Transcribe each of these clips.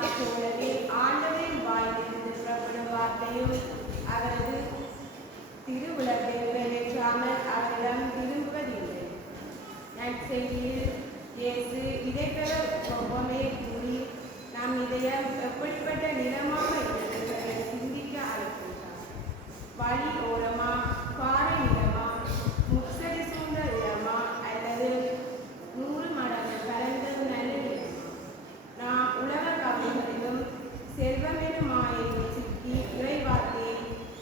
வார்த்தை போலவே ஆண்டவரின் வாயிலிருந்து புறப்படும் வார்த்தையும் அவரது திருவுலகை நிறைவேற்றாமல் அவரிடம் திரும்புவதில்லை. நற்செய்தியில் இயேசு இதைப்பெற ஒவ்வொருமே கூறி நம் இதயம் எப்படிப்பட்ட நிலமாக இருக்கிறது சிந்திக்க அழைக்கின்றார். வழி ஓரமா, பாறை நிலமா, முச்சடி சூழ்ந்த இடமா அல்லது 100 மடங்கு கலந்த நல்ல நிலமா? நாம் உலக கவலைகளிலும் செல்வமெனும் மாயையில் சிக்கி இறைவார்த்தையை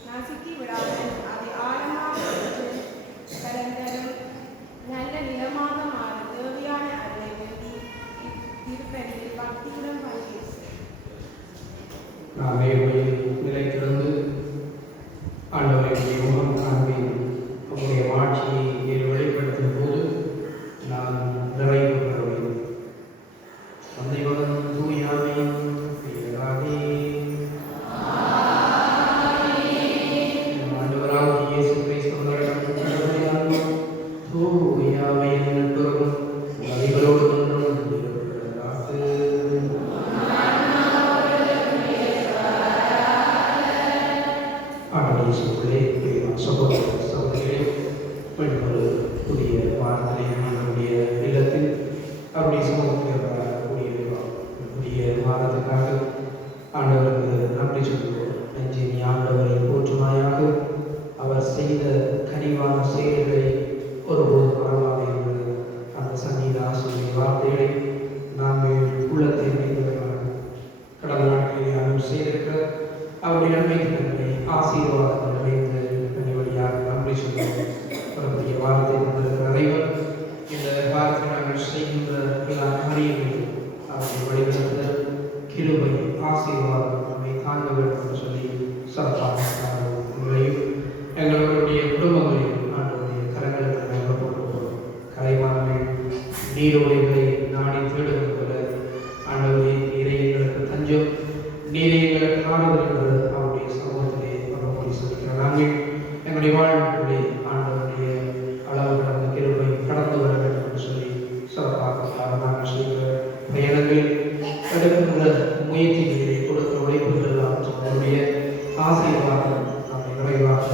நசுக்கி விடாமல் அதை ஆழமாக கலந்தரும் நல்ல நிலமாக மாற தேவையான அருளை வேண்டி திருப்பலியில் பக்தியுடன் பங்கேற்று நாம் நிலைத்திருந்து ஆண்டவருடைய முகம் காண்பேன். உங்களுடைய ஆட்சியை வெளிப்படுத்தும் போது நான் நிறைவு பெறுவேன். தந்தை மகன் தூயாமையும் ஆண்டவராக இயேசு கிறிஸ்துவிடம் தூயாமையின் நட்புறவும் அதிகளோடு சகோதர சகோதரிகளே, ஒரு புதிய வாரத்திலே நம்மளுடைய இல்லத்தில் அவருடைய சமூகத்தில் புதிய வாரத்துக்காக ஆண்டவருக்கு நன்றி சொல்லுவோம். நெஞ்சின் ஆண்டவரை போற்றுமாயாக. அவர் செய்த கனிவான செயல்களை ஒருபோது மறவாது என்று அந்த சங்கீத ஆசிரியர் வார்த்தைகளை நாங்கள் உள்ளத்தை வைத்திருக்கிறார். கடந்த நாட்களில் அவர் செய்திருக்கிற அவருடைய நன்மைகளை ஆசீர்வாதங்கள் வைத்து நன்றி சொல்லுவோம். புதிய வாரத்தை கொண்டிருக்கிற இறைவன் இந்த வாரத்தை நாங்கள் செய்கின்ற எல்லா காரியங்களையும் அவருடைய வழிநடத்துதல், கிருபை, ஆசீர்வாதம் நம்மை தாங்க வேண்டும் என்று சொல்லி சிறப்பாக உங்களையும் எங்களுடைய குடும்பங்களையும் ஆண்டவருடைய கரங்களுக்கு நாங்கள் போட்டுக்கொள்வோம். கலைமான்கள் நீரோடைகளை நாடி தேடுவது போல ஆண்டவரே நீரை எங்களுக்கு தஞ்சம், நீரை எங்களுக்கு காணுதல் என்று அவருடைய சமூகத்திலே நம்ம சொல்லிக்கிறோம். நாங்கள் எங்களுடைய வாழ்வுக்குள்ளே ஆண்டவருடைய அளவு கடந்த கிருபை கடந்து வர வேண்டும் என்று சொல்லி சிறப்பாக நாங்கள் செய்கிற பயணங்களில் எடுக்கின்ற முயற்சிகளிலே கொடுக்கிற உழைப்புகள் அவர்களுடைய ஆசீர்வாதம் நம்மை விரைவாக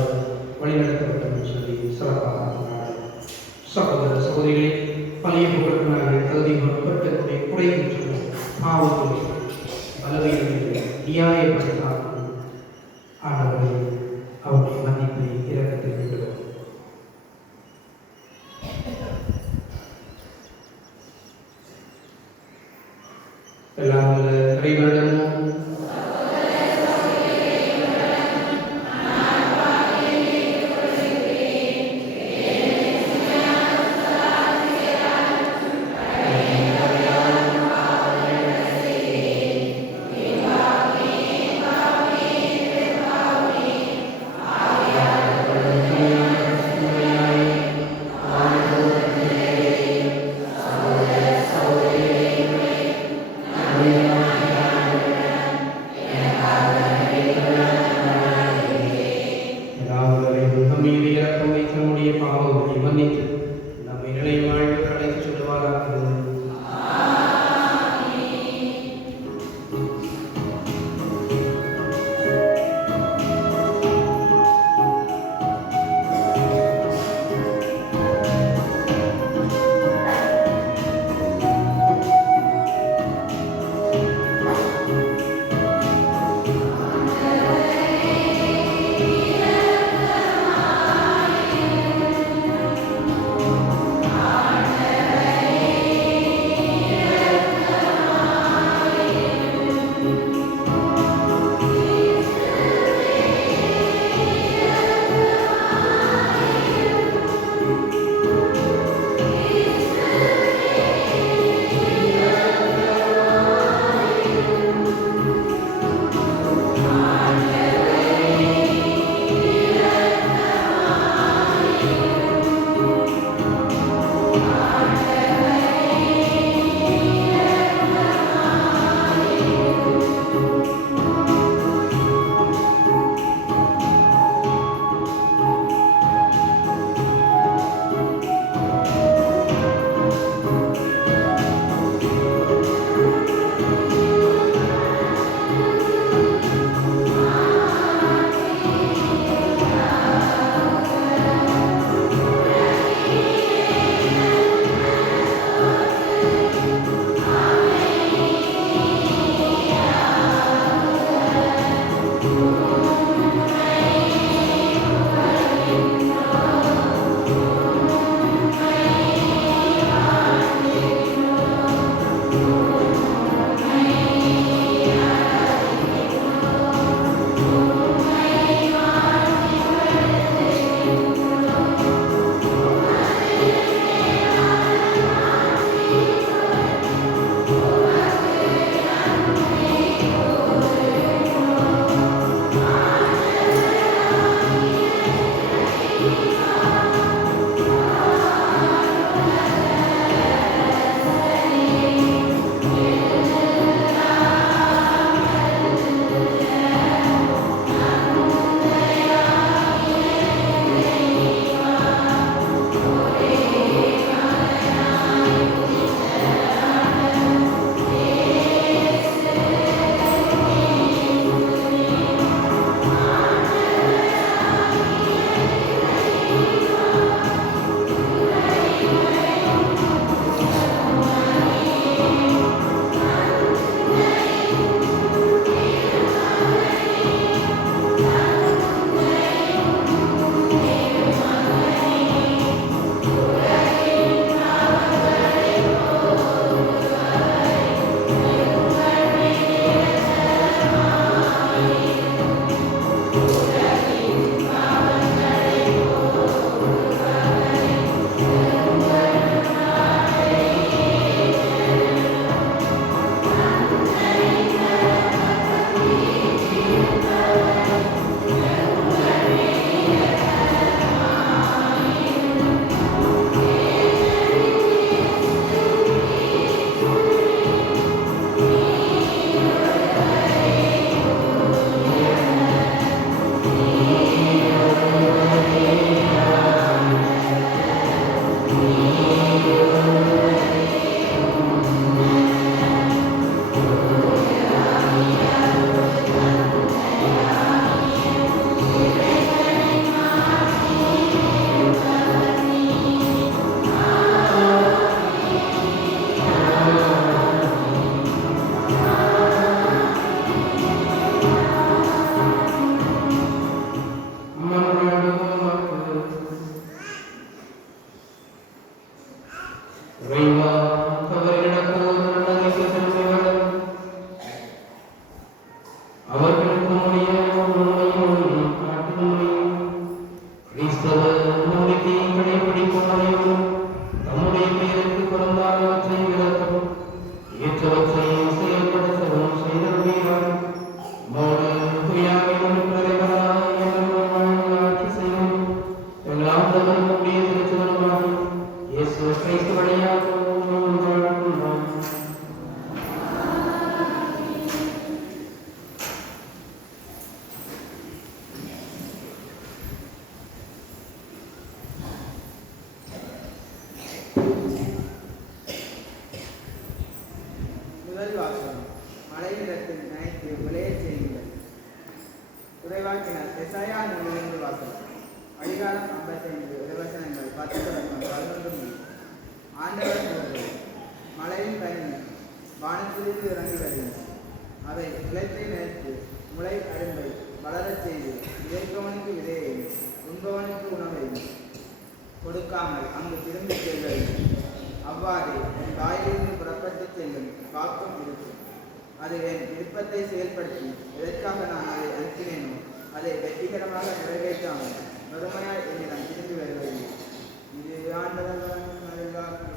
வழிநடத்த வேண்டும் என்று சொல்லி சிறப்பாக சகோதர சகோதரிகளை பழைய புகழுக்கு நாங்கள் தகுதி பெற்றக்கூடிய குறையும் சொல்லும் பாவங்களை பலவீனங்களை நியாயப்படுத்தாமல் ஆண்டவரை அவருடைய மன்னிப்பை இறக்கத்தை விடுவோம். எல்லாம் இறைவனிடமும் நிலத்தில் நனைத்து விளையச் செய்யுங்கள். உரைவாக்கினர் எசாயா நூலிலிருந்து வாசகம். அதிகாரம் 55 இறைவசனங்கள் 10 தொடக்கம் 11 முடியும். ஆண்டவர் கூறுவது: மழையின் கனி வானத்திலிருந்து இறங்கி வருகிறது. அவை நிலத்தை நினைத்து முளை அரும்பை வளரச் செய்து விதைப்பவனுக்கு விதையையும் உண்பவனுக்கு உணவையும் கொடுக்காமல் அங்கு திரும்பிச் செல்வது. அவ்வாறு என் வாயிலிருந்து புறப்பட்டு செல்லும் காக்கும் இருக்கும். அது என் விருப்பத்தை செயல்படுத்தி எதற்காக நான் அதை அனுப்பினேனோ அதை வெற்றிகரமாக நிறைவேற்றாமல் வெறுமையாய் என்னிடம் திரும்பி வருவது. இது ஆண்டவர் நல்வாக்கு.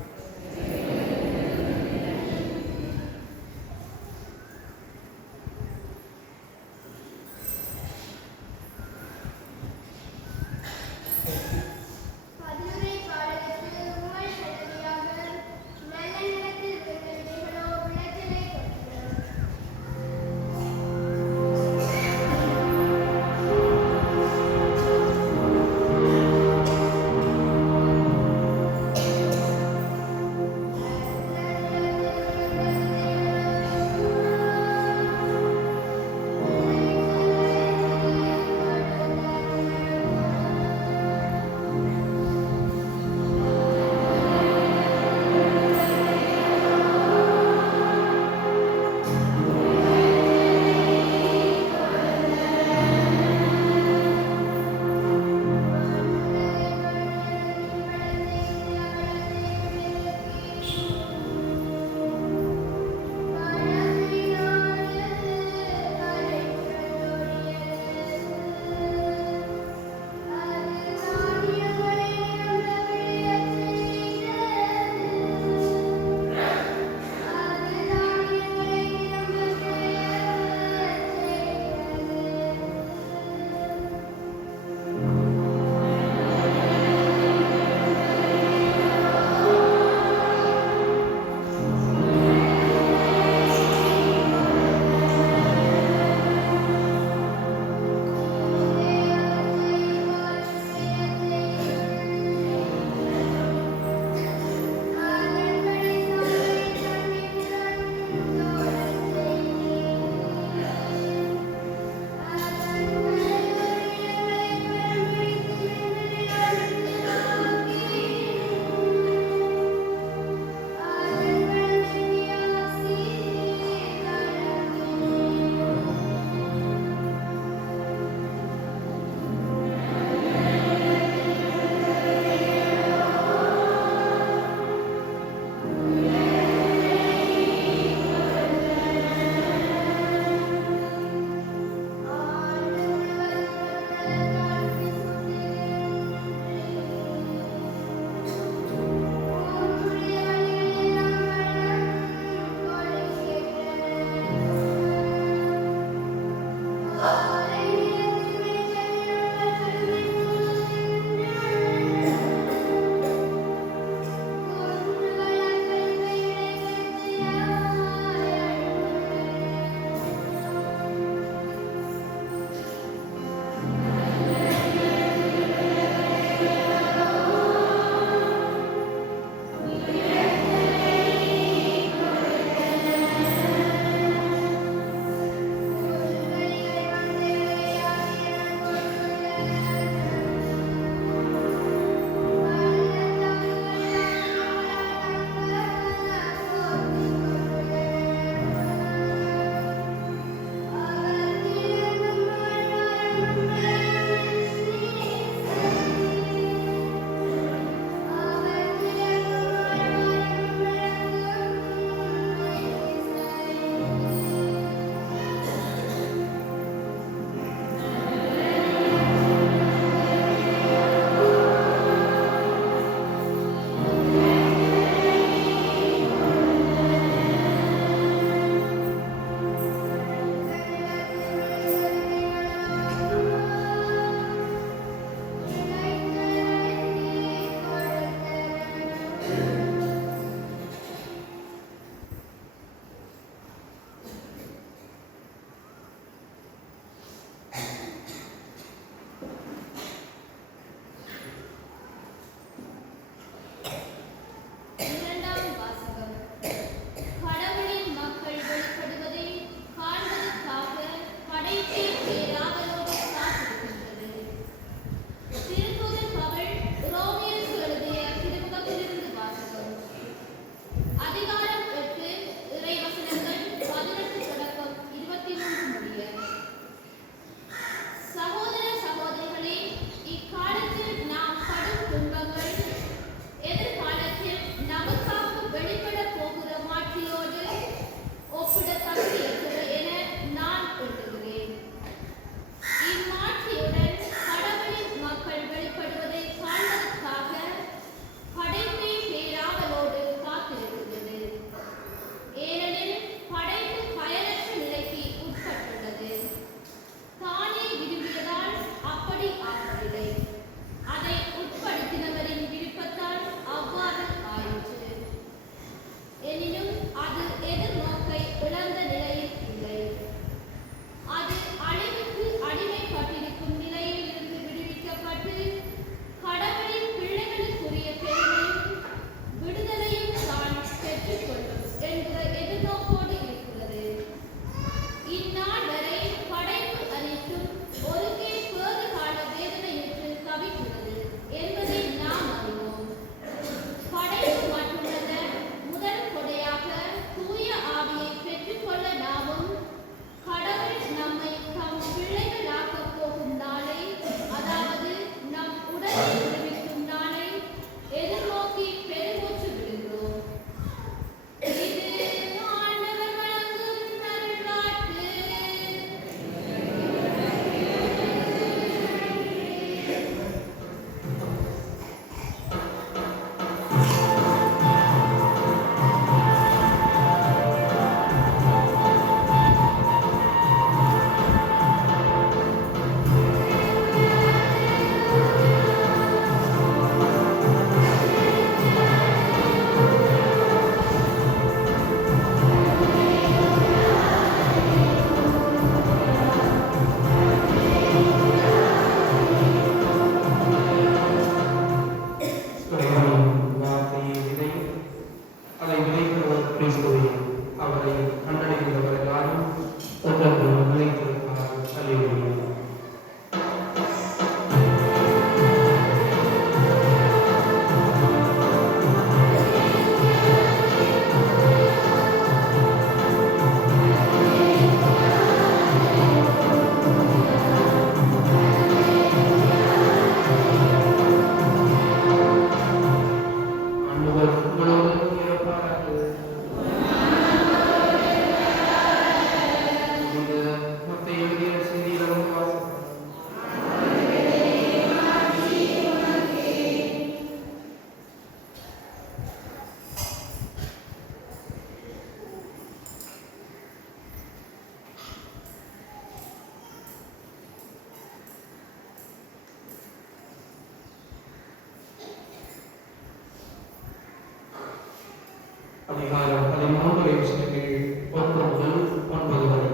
அதிகாரம் 13 வசனங்கள் 1 முதல் 9 வரை.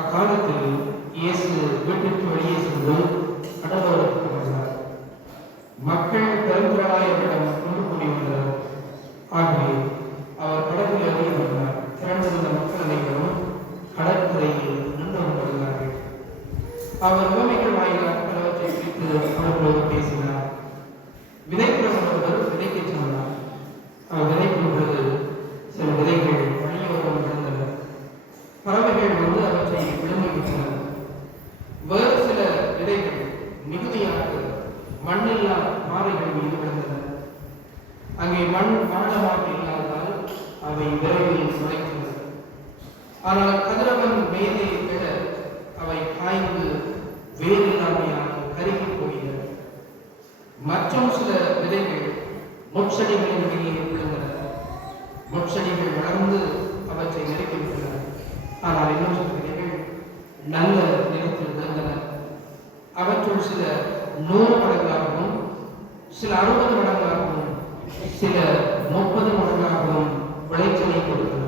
அக்காலத்தில் இயேசு வீட்டிற்கு வெளியே சென்று கடலோரத்துக்கு வந்தார். மக்கள் பெருந்திரளாய் அவரிடம் கொண்டு கூடி வந்தனர். ஆகவே அவர் கடலில் இறங்கி வந்தார். திரண்டிருந்த மக்கள் அனைவரும் கடற்கரையில் நின்று கொண்டிருந்தார்கள். அவர் உவமைகள் வாயிலாக பலவற்றை குறித்து அவர்களோடு பேசினார். விதைக்கிறவர் விதைக்கச் சொன்னார். அவர் விதைக்கும் பொழுது சில விதைகள் வழியோரம் விழுந்தன. பறவைகள் வந்து அவற்றை விழுங்கிவிட்டன. வேறு சில விதைகள் மிகுதியாக மண்ணில்லா பாறைகள் மீது விழுந்தன. அங்கே மண் ஆழமாக இல்லாததால் அவை விரைவில் முளைத்தன. ஆனால் கதிரவன் மேலே விட அவை காய்ந்து வேறில்லாமையாக கருகி போயின. மற்றும் சில விதைகள் முட்செடிகளின் மேலே விழுந்தன. முட்செடிகள் வளர்ந்து அவற்றை நெருக்கிவிட்டன. ஆனால் இன்னும் சில விதைகள் நல்ல நிலத்தில் விழுந்தன. அவற்றுள் சில 100 மடங்காகவும், சில 60 மடங்காகவும், சில 30 மடங்காகவும் விளைச்சலை கொடுத்தன.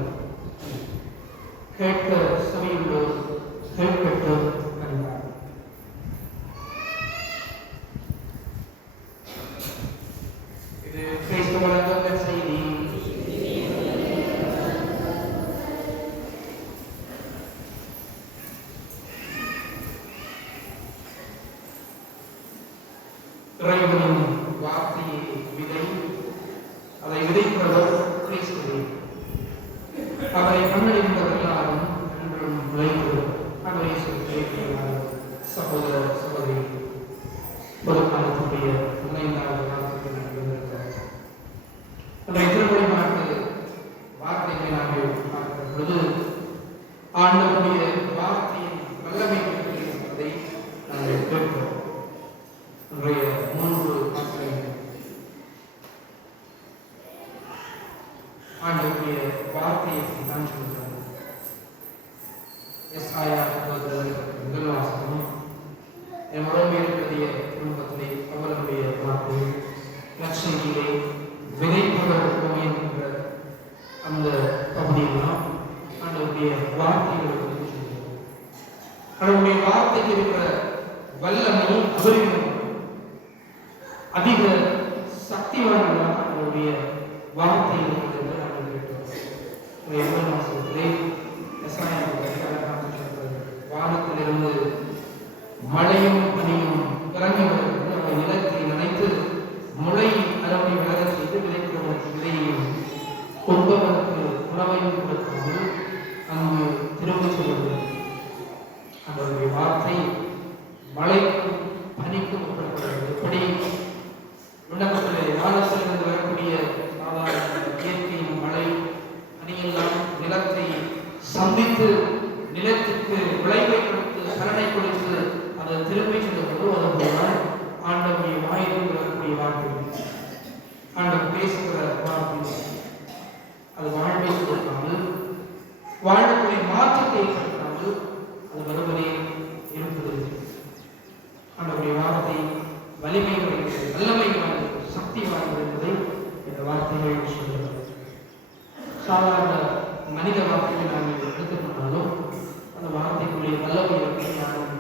கேட்க செவியுள்ளோர் கேட்கட்டும் என்றார். இது கிறிஸ்து வழங்க செய்தி. இறைவனின் வார்த்தையை விதை, அதை விதைக்கிறவர் கிறிஸ்துவே. அவரை கண்டறிந்தவர்களாலும் என்றும் விளைந்தவர். அவரை சகோதர சகோதரி ஒரு காலத்துடைய 15வது காலத்துக்கு நடந்திருக்கிறார். அன்றைய திருமணி மாட்டு வார்த்தைகளை நாங்கள் பார்க்கிற பொழுது ஆண்டவருடைய வார்த்தையின் வல்லமை என்பதை நாங்கள் கேட்கிறோம். இன்றைய 3 வார்த்தைகள் ஆண்டவருடைய வார்த்தையை நான் சொல்கிறேன். எஸ்ஐயா முதல் வாசகம் எமரோமேலுடைய குடும்பத்திலே அவர்களுடைய வார்த்தைகள் லட்சங்கிலே விதைப்பவர் என்கின்ற அந்த பகுதியெல்லாம் ஆண்டவருடைய வார்த்தைகளை பற்றி சொல்கிறோம். அவருடைய வார்த்தைக்கு இருக்கிற வல்லமை அபரிமிதம், அதிக சக்திவானதாக அவருடைய வார்த்தை இருக்கிறது என்று நாங்கள் கேட்டோம். மாசத்திலே வானத்திலிருந்து மழையும் பனியும் இறங்கி வருகிறது. அவை நிலத்தை நனைத்து முளை அறுவடை வளர செய்து விதைக்கிறவனுக்கு விதையையும் கொன்பவனுக்கு உணவையும் கொடுக்காமல் அங்கு திரும்ப செல்வது. அவருடைய வார்த்தை மழைக்கும் பனிக்கும் உட்படுகிறது. எப்படி விண்ணப்பத்திலே வானத்திலிருந்து வரக்கூடிய சாதாரண இயற்கையின் மழை பனியெல்லாம் நிலத்தை சந்தித்து நிலத்திற்கு விளைவை கொடுத்து சரணை கொடுத்து அதை திரும்பி செல்வது, அதுபோல் ஆண்டவருடைய வாயிலில் வரக்கூடிய வார்த்தை, ஆண்டவர் பேசுகிற வார்த்தை, அது வாழ்வை கொடுக்காமல் வாழ்வுடைய மாற்றத்தை ஏற்படுத்தாமல் அது வருவதே இருப்பது. ஆண்டவருடைய வார்த்தை வலிமை வாய்ந்தது, வல்லமை வாய்ந்தது, சக்தி வாய்ந்தது என்பதை இந்த வார்த்தைகள் சொல்கிறது. சாதாரண மனித வார்த்தைகளை நாங்கள் எடுத்துக்கொண்டாலும் அந்த வார்த்தைக்குள்ளே வல்லமை இருப்பதை யாரும்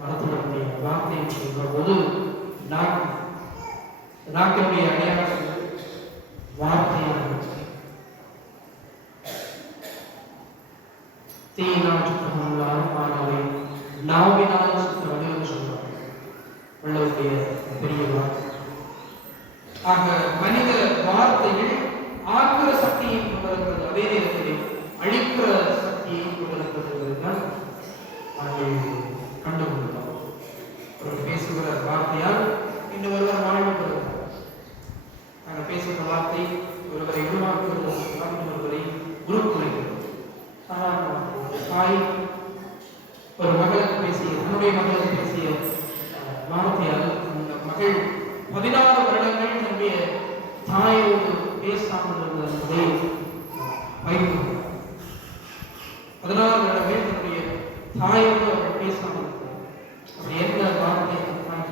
மறந்துவிட முடியாது. வார்த்தை சொல்கிற போது நாக்கினுடைய அடையாளம் வார்த்தையானது. தீயினால் சுத்தமானாலும் ஆனாலே நாவினாலும் சுத்த வடிவம் சொல்வார் உள்ளவருடைய பெரிய வார்த்தை. ஆக மனித வார்த்தைகள் ஆக்குற சக்தியை கொண்டிருக்கிறது, அதே நேரத்தில் அழிக்கிற சக்தியை கொண்டிருக்கிறது தான் நாங்கள் கண்டுகொண்டோம். ஒரு பேசுகிற வார்த்தையால் இன்னும் ஒருவர் வாழ்வு பெறுகிறார். நாங்கள் பேசுகிற வார்த்தை ஒருவரை உருவாக்குகிறது, ஒருவரை உருக்குலைகிறது. தாய் ஒரு மகளுக்கு பேசிய, தன்னுடைய மகளுக்கு பேசிய வார்த்தையால் அந்த மகள் 16 வருடங்கள் தன்னுடைய தாயோடு பேசாமல் இருந்தது என்பதை பகிர்ந்து 16 வருடங்கள் தன்னுடைய தாயோடு அவர் பேசாமல் இருந்தார். அப்படி எந்த வார்த்தை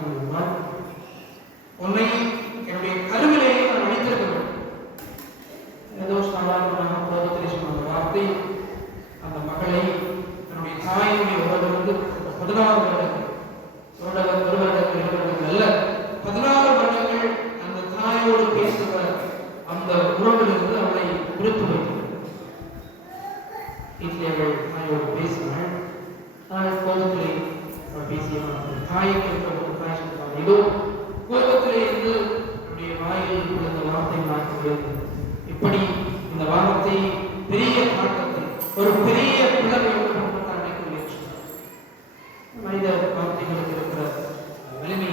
சொல்லுவார், உன்னை என்னுடைய கருவிலேயே நான் அழைத்திருக்க வேண்டும். ஏதோ 16 வருடங்கள், ஒரு வருடங்கள் 2 வருடங்கள் அல்ல, 16 வருடங்கள் அந்த தாயோடு பேசுகிற அந்த உறவிலிருந்து அவளை விடுத்து வைத்தார். வீட்டிலே அவள் தாயோடு பேசினாள். கோபத்திலே அவள் பேசியவள் தாய்க்கு தாய் சொல்லுவாள், இதோ கோபத்திலே இருந்து அவருடைய வாயில் இந்த வார்த்தை மாற்றுகிறது. இப்படி இந்த வார்த்தை பெரிய தாக்கத்தை, ஒரு பெரிய பிளவை மனித வார்த்தைகளுக்கு இருக்கிற வலிமை.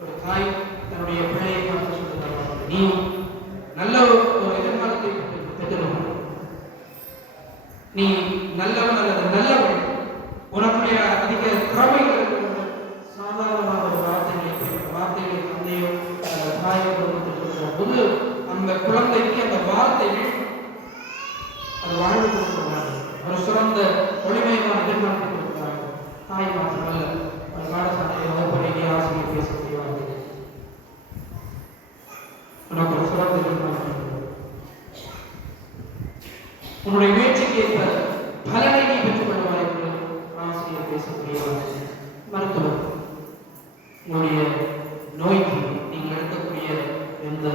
ஒரு தாய் தன்னுடைய பிள்ளையை பார்த்து சொல்லுகிறார், நீ நல்ல ஒரு எதிர்காலத்தை பெற்றுக்கொள்ள, நீ நல்லவன் அல்லது நல்லவன், உனக்குடைய அதிக திறமைகள் இருக்கிற சாதாரணமான ஒரு வார்த்தைகளை தந்தையோ அந்த தாயோ சொல்லுகிற போது அந்த குழந்தைக்கு அந்த வார்த்தைகள் அது வாழ்வு கொடுக்கிறாங்க, ஒரு சிறந்த ஒளிமயமான எதிர்காலத்தை கொடுக்கிறாங்க. தாய் மாத்திரமல்ல, ஒரு பாடசாலையை வகுப்பறையிலே ஆசிரியர் பேசக்கூடிய வார்த்தை உனக்கு ஒரு சிறந்த எதிர்காலம், உன்னுடைய முயற்சிக்கு ஏற்ப பலனை நீ பெற்றுக் கொள்வாய் என்று ஆசிரியர் பேசக்கூடிய வார்த்தை. மருத்துவர், உங்களுடைய நோய்க்கு நீங்கள் எடுக்கக்கூடிய இந்த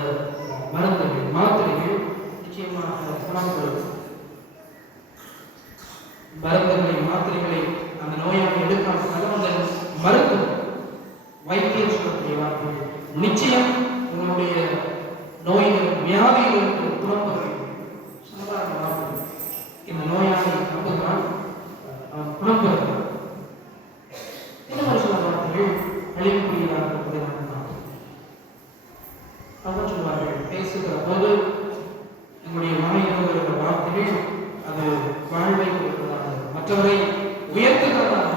மருந்துகள் மாத்திரைகள் நிச்சயமாக குணம் கொடுக்கும். மருந்துகளை மாத்திரைகளை அந்த நோயாளி எடுக்காமல் அந்த மருத்துவம் வைத்தியம் சொல்லக்கூடிய வார்த்தைகள் நிச்சயம் உங்களுடைய நோய்கள் வியாதிகளுக்கு குணம் பெறும். சாதாரண வார்த்தை, இந்த நோயாளி நம்புகிறான் அவன் குணம் பெறுகிறான். இன்னும் சில வார்த்தைகள் அழிவுக்குரியதாக இருப்பதை நாம் அவன் சொல்வார்கள், பேசுகிற போது எங்களுடைய வாயில் வருகிற வார்த்தைகள் அது வாழ்வை கொடுக்கிறதாக, மற்றவரை உயர்த்துகிறதாக,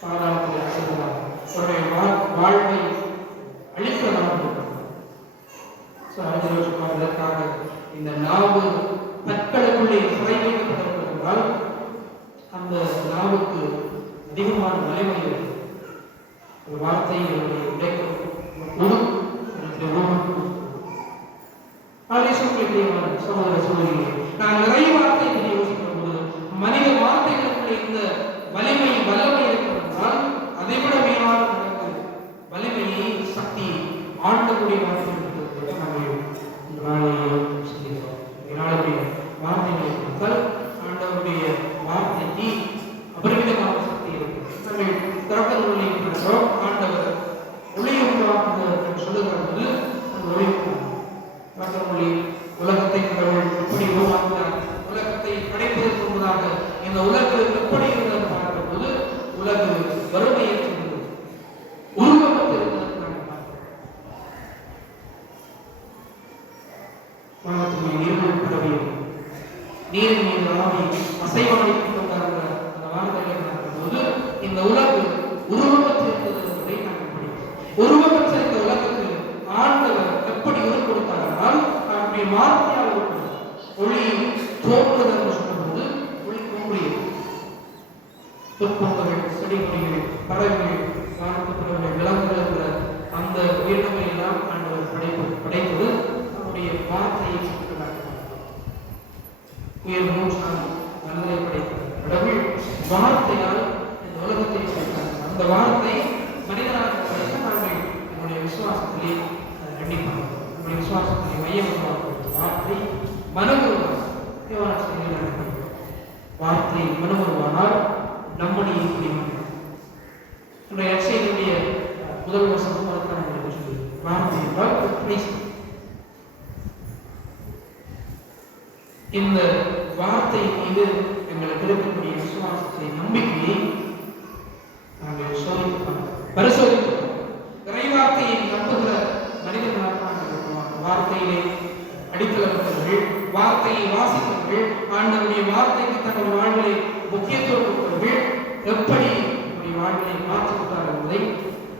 பாராளத்தை அழைக்கிறதாக, அவருடைய வாழ்வை அழிக்கிறதாக இருக்கிறது. அதற்காக இந்த நாவு பற்களுக்குள்ளே சிறை வைக்கப்பட்டிருந்தால் அந்த நாவுக்கு அதிகமான வலிமை இருக்கு. ஒரு வார்த்தையை உடைக்கும் சகோதர சகோதரிகளே, நான் நிறைய வார்த்தை பற்றி யோசிக்கிற போது மனித வார்த்தைகளுக்குள்ள இந்த வலிமை வல்லமை இருக்கிறதால் அதைவிட மேலான வலிமையை சக்தி ஆண்டக்கூடிய வார்த்தை வார்த்தைகளை கொடுத்தால் ஆண்டவருடைய வார்த்தைக்கு அபரிமிதமான சக்தி இருக்கு. நாங்கள் திறப்பதில்லை இருக்கிறோம், ஆண்டவர் ஒளி உண்டாக்குவது சொல்லுகிற போது அந்த ஒளி மொழி உலகத்தை கடவுள் எப்படி உருவாக்கினார், உலகத்தை படைப்பதற்கு முன்பதாக இந்த உலகு எப்படி இருந்தது பார்க்கிற போது உலகு வறுமையை இருந்தது, உருவப்பட்டு இருந்தது. நாங்கள் பார்க்கிறோம் நீரில் பரவியும் நீரின் மீது ஆவி அசைவமைத்துக் கொண்டாங்க. அந்த வார்த்தைகளை பார்க்கும் போது இந்த உலகு உருவப்பட்டு இருந்தது என்பதை நாங்கள் படிக்கிறோம். உருவப்பட்ட இந்த உலகத்தில் ஆண்டவர் எப்படி உருவம் கொடுத்தார்கள், அவருடைய வார்த்தையால் ஒளி தோன்றுவது என்று சொல்லும்போது ஒளி தோன்றியது. புற்பொங்கல், செடிகொடிகள், பறவைகள், வானத்துப்புறங்கள், விலங்குகள் என்ற அந்த உயிரினங்களை எல்லாம் ஆண்டவர் படைத்தது அவருடைய வார்த்தையை சுட்டுகிறார். உயிர் மூன்றாம் மனிதனை படைத்தார். கடவுள் வார்த்தையால் இந்த உலகத்தை படைத்தார். அந்த வார்த்தை மனிதனாக படைத்த நாங்கள் என்னுடைய விசுவாசத்திலே கண்டிப்பாக நம்முடைய விசுவாசத்திலே மையமாக வார்த்தை மனமுருவார். வார்த்தை மனமுருவானால் நம்முடைய என்னுடைய அச்சையினுடைய முதல் வசனம் வார்த்தை என்றால் இந்த வார்த்தை மீது எங்களுக்கு இருக்கக்கூடிய விசுவாசத்தை நம்பிக்கையை நாங்கள் பரிசோதிக்கிறோம். இறைவார்த்தையை நம்புகிற மனிதர்களாக வார்த்தையிலே அடித்தளவர்கள், வார்த்தையை வாசித்தவர்கள், ஆண்டவருடைய வார்த்தைக்கு தங்கள் வாழ்விலை முக்கியத்துவம் கொடுத்தவர்கள் எப்படி வாழ்விலை மாற்றிவிட்டார் என்பதை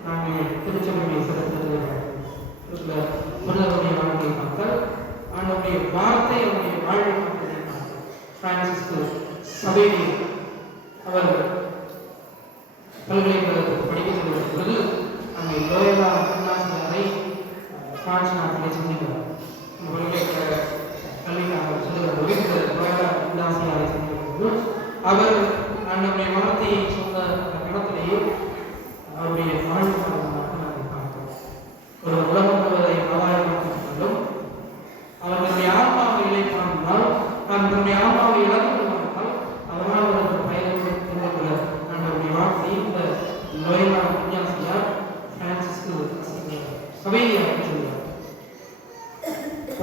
நாங்கள் திருச்சபையை சிறப்பிருக்கிறோம். புனிதருடைய வாழ்க்கையை பார்த்தால் ஆண்டவருடைய வார்த்தை அவருடைய வாழ்வை பிரான்சிஸ் சபையில் அவர் பல்கலைக்கழகத்தில் படிக்கின்ற பொழுது அங்கே லோயலா அண்ணாசியாரை பிரான்ஸ் நாட்டிலே சந்திக்கிறார். பல்கலைக்கழக கல்விக்காக சொல்லுகிற பொழுது இந்த லோயலா அண்ணாசியாரை சந்திக்கும் போது அவர் ஆண்டவருடைய வார்த்தையை சொன்ன அந்த கணத்திலேயே அவருடைய வாழ்வு காரணமாக நாங்கள் பார்க்கிறோம். ஒரு உலகம் முழுவதை ஆதாயமாக்கினாலும் அவர் தன்னுடைய ஆன்மாவை இழைப்பானால் நான் தன்னுடைய ஆன்மாவை இழந்து வாழ்ந்தால் அதனால் ஒரு பயணம் என்கிற ஆண்டவருடைய வார்த்தை இந்த லோயலா விஞ்ஞாசியார் பிரான்சிஸ்கு சவேரியார் சொல்வார்.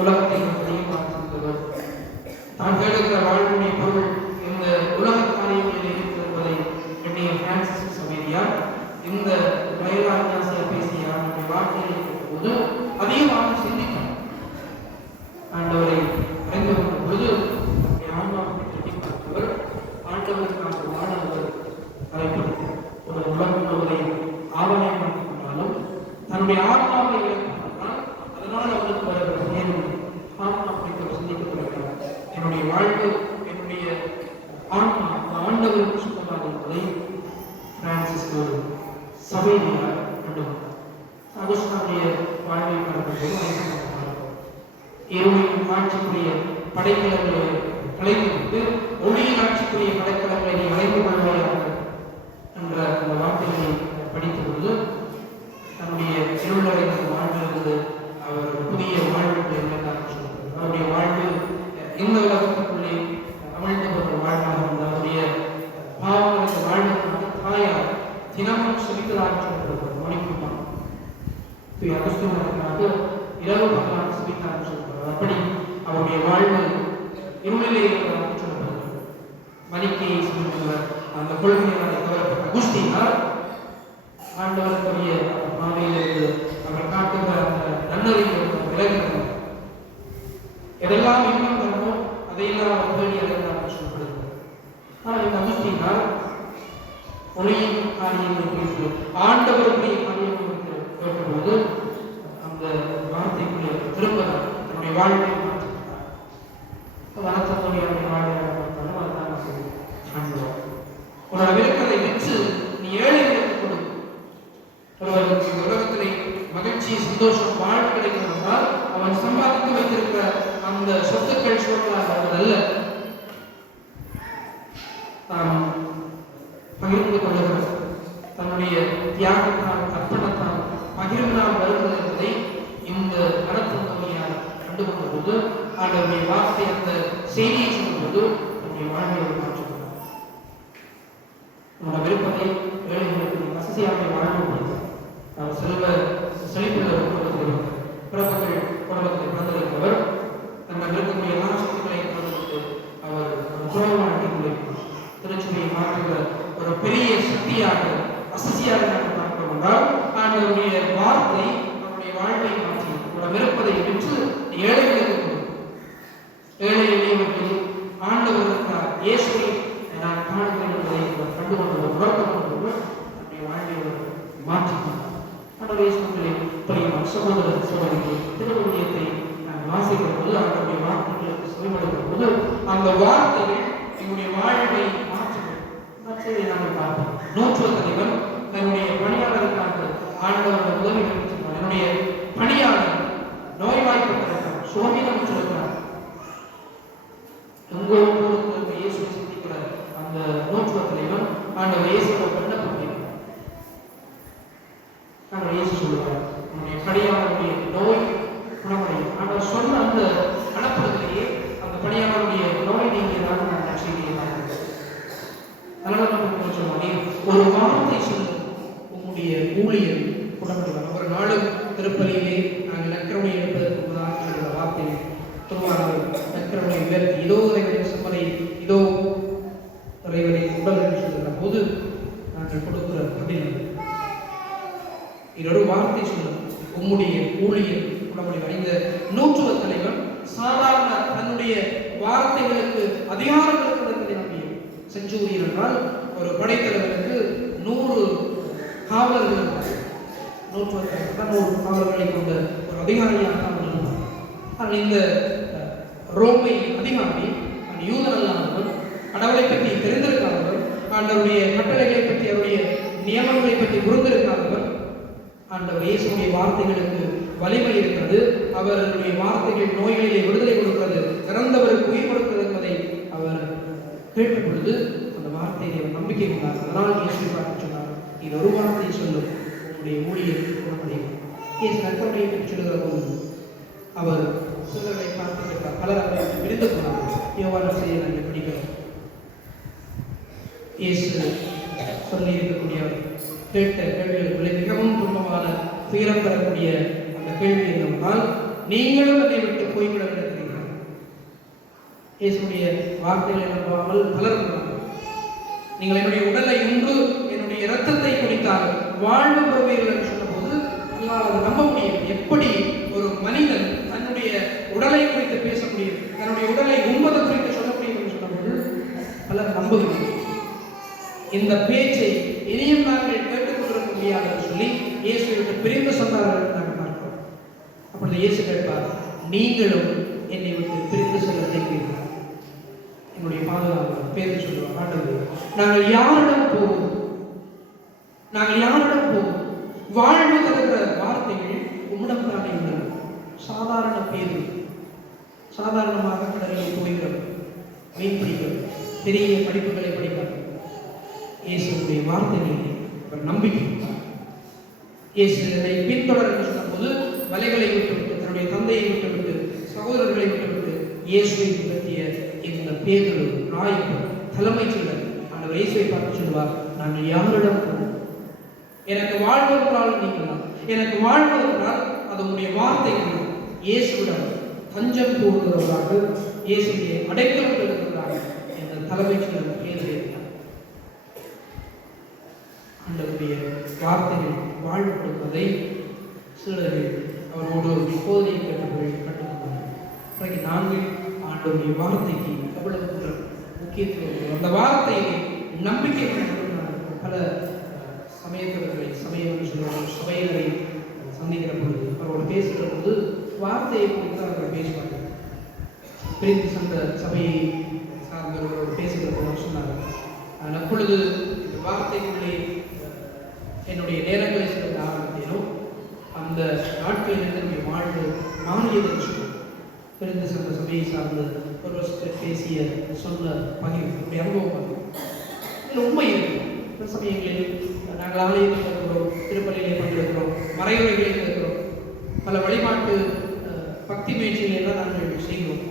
உலகத்தை மாற்றிருந்தவர் தான் தேடுகிற வாழ்வுடைய பொருள் இந்த உலக காரியங்களில் இருக்கிறது என்பதை எண்ணிய பிரான்சிஸ் சவேரியார் இந்த லோயலா விஞ்ஞாசியார் பேசிய அவருடைய வார்த்தையை போது அதிகமாக சிந்தித்தார். ஆண்டவரை அறிந்து கொண்ட பொழுது ஆன்மாவை திரும்பி பார்த்தவர் ஆண்டவருக்காக வாழவர் தலைப்படுத்தி ஒரு உலகம் முழுவதை ஆதாயமாக்கிக் கொண்டாலும் தன்னுடைய ஆன்மாவை இழந்தால் அதனால் அவருக்கு வருகிற நேரம் ஆன்மா குறித்து சிந்திக்க தொடங்கினார். என்னுடைய வாழ்வு என்னுடைய ஆன்மா ஆண்டவருக்கு சொந்தமாக என்பதை பிரான்சிஸ்கு சவேரியார் கண்டுகொண்டார். அகுஸ்தானுடைய வாழ்வை பார்க்கும்போது இருளின் ஆட்சிக்குரிய படைக்கலங்களை கலைந்துவிட்டு ஒளியின் ஆட்சிக்குரிய படைக்கலங்களை நீ அடைந்து கொள்வாயாக என்ற அந்த வார்த்தைகளை படித்த பொழுது தன்னுடைய இருளடைந்த வாழ்விலிருந்து அவர் புதிய வாழ்வுக்கு என்ன சொல்கிறார். அவருடைய வாழ்வு இந்த உலகத்துக்குள்ளே அமிழ்ந்து கொண்ட வாழ்வாக இருந்த அவருடைய பாவங்களுக்கு வாழ்வதற்காக தாயார் தினமும் சிரித்ததாக சொல்கிறார். மணிக்குமார் அகஸ்தியனாக இரவு பகலாக சிரித்தாக சொல்கிறார். அப்படி அவருடைய வாழ்வு இருளிலே இருப்பதாக சொல்லப்படுகிறது. மணிக்கையை சொல்லுகிற அந்த கொள்கையால் கவரப்பட்ட அகுஸ்தினார் ஆண்டவருக்குரிய பாதையிலிருந்து அவர் காட்டுகிற அந்த நன்னறிவு விலகுகிறார். எதெல்லாம் இன்னும் தரமோ அதையெல்லாம் அவர் தேடி அடைந்தார் சொல்லப்படுகிறது. ஆனால் இந்த அகுஸ்தினார் ஒளியின் காரியங்கள் குறித்து ஆண்டவருடைய காரியங்கள் குறித்து கேட்டபோது அந்த வார்த்தைக்குள்ளே திரும்புகிறார். தன்னுடைய வாழ்வை மாற்றினார். வனத்தனுடைய வாழ்வை பார்த்தாலும் அதுதான் சொல்லுவோம். உன்னோட விருப்பத்தை வச்சு நீ ஏழைகளுக்கு கொடு. ஒருவருக்கு இந்த உலகத்திலே மகிழ்ச்சி சந்தோஷம் வாழ்வு கிடைக்கிறதால் அவன் சம்பாதித்து வைத்திருக்கிற அந்த சொத்துக்கள் சோழலாக அல்ல தான் பகிர்ந்து கொள்ளுகிறது. தன்னுடைய தியாகத்தால் அர்ப்பணத்தால் பகிர்ந்தால் வருகிறது என்பதை இந்த மனத்தன்மையால் கண்டுகொண்ட போது ஆண்டவருடைய வார்த்தை அந்த செய்தியை சொல்லும்போது தன்னுடைய வாழ்வை மாற்றுகிறார். உன்னோட விருப்பத்தை ஏழைகளுக்கு வசதியாக வாழ்வு முடியும். அவர் செழிப்புள்ள குடும்பத்தில் பிறப்புகள் குடும்பத்தில் பிறந்திருப்பவர் தன்னை விருப்பக்கூடிய எல்லா சொத்துக்களை பிறந்திருக்கு அவர் துறவாழ்க்கைக்குள்ளே திருச்சியை மாற்றுகிற ஒரு பெரிய சக்தியாக அசசியாக நாங்கள் பார்க்க வந்தால் ஆண்டவருடைய வார்த்தை அவருடைய வாழ்வை மாற்றி உங்களோட விருப்பதை விற்று ஏழைகளுக்கு கொடுக்கும். ஏழை எளியவர்கள் ஆண்டவருக்கு இயேசுவை நான் காணுகிறேன் என்பதை கண்டுகொண்டு உணர்ந்து கொண்டு தன்னுடைய வாழ்வை மாற்றிக்கொண்டார். ஆண்டவர் இயேசுவின் பிரியமான சகோதர சகோதரிகளை திருவுடையத்தை நான் வாசிக்கிற போது அவருடைய வார்த்தைகளுக்கு செவிமடுக்கிற போது அந்த வார்த்தைகள் என்னுடைய வாழ்வை மாற்றுகிறது. நாங்கள் பார்ப்போம். நூற்றுவ தலைவர் தன்னுடைய பணியாளருக்காக ஆண்டவருடைய உதவிகள் சொன்னார். என்னுடைய பணியாளர் நோய்வாய்ப்பட்டிருக்கிறார், சோமியம் சொல்கிறார். எங்கோ போது இயேசுவை சிந்திக்கிற அந்த நூற்றுவ தலைவர் ஆண்டவர் இயேசுவை விண்ணப்பம் நாங்கள் இயேசு சொல்லுவார் நம்முடைய பணியாளருடைய நோய் குணமடையும். ஆண்டவர் சொன்ன அந்த அனுப்புறதுலேயே அந்த பணியாளருடைய நோய் நீங்கியதாக நான் செய்தியை அதனால நம்ம சொல்லுவாங்க ஒரு வார்த்தை சொல்லு உங்களுடைய ஊழியர் குணமடைவார். ஒரு நாளும் திருப்பலியிலே நாங்கள் நக்கரவணை எடுப்பதற்கு முன்னதாக வார்த்தை திருவாரூர் நக்கரவணை உயர்த்தி இதோ இறைவனை சுமரை இதோ இறைவனை உடல் என்று சொல்லுகிற போது நாங்கள் கொடுக்கிற பதில் இதோட வார்த்தை சொல்லும் உம்முடைய ஊழியர் குணமடைவார். இந்த நூற்றுவ தலைவர் சாதாரண தன்னுடைய வார்த்தைகளுக்கு அதிகாரங்களுக்கு நம்பிய செஞ்சூரியன் என்றால் ஒரு படைத்தலைவருக்கு 100 காவலர்கள் 100 காவலர்களை கொண்ட ஒரு அதிகாரியாக அவர் இருந்தார். இந்த ரோமை அதிகாரி யூதன் அல்லாதவர், கடவுளை பற்றி தெரிந்திருக்காதவர், ஆண்டவருடைய கட்டளைகளை பற்றி அவருடைய நியமங்களை பற்றி புரிந்திருக்காதவர். ஆண்டவர் இயேசுடைய வார்த்தைகளுக்கு வலிமை இருக்கிறது. அவருடைய வார்த்தைகள் நோய்களிலே விடுதலை கொடுக்கிறது, இறந்தவருக்கு உயிர் கொடுக்கிறது என்பதை அவர் கேட்ட பொழுது அந்த வார்த்தையிலே அவர் நம்பிக்கை கொண்டார். அதனால் இயேசு பார்த்து சொன்னார், இது ஒரு வார்த்தையை சொல்லும், உங்களுடைய ஊழியர் குணமடையும். இயேசு நற்கருணையை பற்றி சொல்லுகிற போது அவர் சிலரை பார்த்து கேட்டார். பலர் அவரை விருந்து போனார். யோவான் செய்ய நாங்கள் படிக்கிறோம். இயேசு சொல்லி இருக்கக்கூடிய கேட்ட கேள்விகளுக்குள்ளே மிகவும் துன்பமான துயரம் பெறக்கூடிய அந்த கேள்வி என்னவென்றால், நீங்களும் என்னை விட்டு போய்விட நினைக்கிறீர்கள். இயேசுடைய வார்த்தைகளை நம்பாமல் பலர் நீங்கள் என்னுடைய உடலை உண்டு என்னுடைய இரத்தத்தை குடித்தால் வாழ்வு பெறுவீர்கள் என்று சொன்னபோது உங்களால் அதை நம்ப முடியும். எப்படி ஒரு மனிதன் தன்னுடைய உடலை குறித்து பேச முடியும், தன்னுடைய உடலை உண்பதை குறித்து சொல்ல முடியும் என்று சொன்னபோது பலர் நம்புகிறார்கள். இந்த பேச்சை இனியும் நாங்கள் கேட்டுக்கொண்டிருக்க முடியாது என்று சொல்லி இயேசுவை விட்டு பிரிந்து சொன்னார்கள் என்று நாங்கள் பார்க்கிறோம். அப்பொழுது இயேசு கேட்பார், நீங்களும் என்னை விட்டு பிரிந்து செல்ல நினைக்கிறீர்கள். என்னுடைய பாதுகாவலர் பேர் சொல்லுவார், ஆண்டவரே, நாங்கள் யாரிடம் போவோம்? நாங்கள் யாரிடம் போவோம்? வாழ்வு தருகிற வார்த்தைகள் உம்மிடம் தானே உள்ளன. சாதாரண பேரு, சாதாரணமாக கடலில் போய்கிறது, மீன் பிடிக்கிறது, பெரிய படிப்புகளை படிக்கிறது. இயேசுடைய வார்த்தைகளை அவர் நம்பிக்கை. இயேசு என்னை பின்தொடர் என்று சொன்னபோது வலைகளை விட்டுவிட்டு, தன்னுடைய தந்தையை விட்டுவிட்டு, சகோதரர்களை விட்டுவிட்டு இயேசுவை பற்றிய இந்த பேதுரு நாயகர் தலைமை செயலர் ஆண்டவர் இயேசுவை பார்த்து சொல்வார், நாங்கள் யாரிடம் போவோம்? எனக்கு வாழ்வதற்கால் நீங்கள் தான், எனக்கு வாழ்வதற்கால் அது உங்களுடைய வார்த்தைகள். இயேசுவிடம் தஞ்சம் கூறுகிறவராக, இயேசுடைய அடைக்கலம் பெறுகிறவராக இந்த தலைமை செயலர் பேதுரு ஆண்டவருடைய வார்த்தைகள் வாழ்வு கொடுப்பதை சீடர்கள் அவரோடு போதனை கேட்டவர்கள் கற்றுக்கொண்டார்கள். பிறகு நாங்கள் ஆண்டவருடைய வார்த்தைக்கு எவ்வளவு முக்கியத்துவம், அந்த வார்த்தையை நம்பிக்கை பல சமயத்தவர்களை சமயம் சொல்லுவார்கள், சபையினரை சந்திக்கிற பொழுது அவரோடு பேசுகிற பொழுது வார்த்தையை குறித்து அவர்கள் பேசுவார்கள். பிரிந்து சென்ற சபையை சார்ந்தவர்களோடு பேசுகிற போது சொன்னார்கள், அப்பொழுது இந்த வார்த்தைகளை என்னுடைய நேரங்களை செல்ல ஆரம்பித்தேனோ அந்த நாட்களில் என்னுடைய வாழ்வு மாறியது என்று சொல்லுவோம். பிரிந்து சென்ற சபையை சார்ந்து ஒரு பேசிய சொன்ன பகிர்வு அனுபவம் இதில் உண்மை இருக்கு. சில சமயங்களில் நாங்கள் ஆலயத்தில் இருக்கிறோம், திருப்பலியிலே பங்கெடுக்கிறோம், மறைவுரைகளில் இருக்கிறோம், பல வழிபாட்டு பக்தி முயற்சிகளை எல்லாம் நாங்கள் செய்கிறோம்.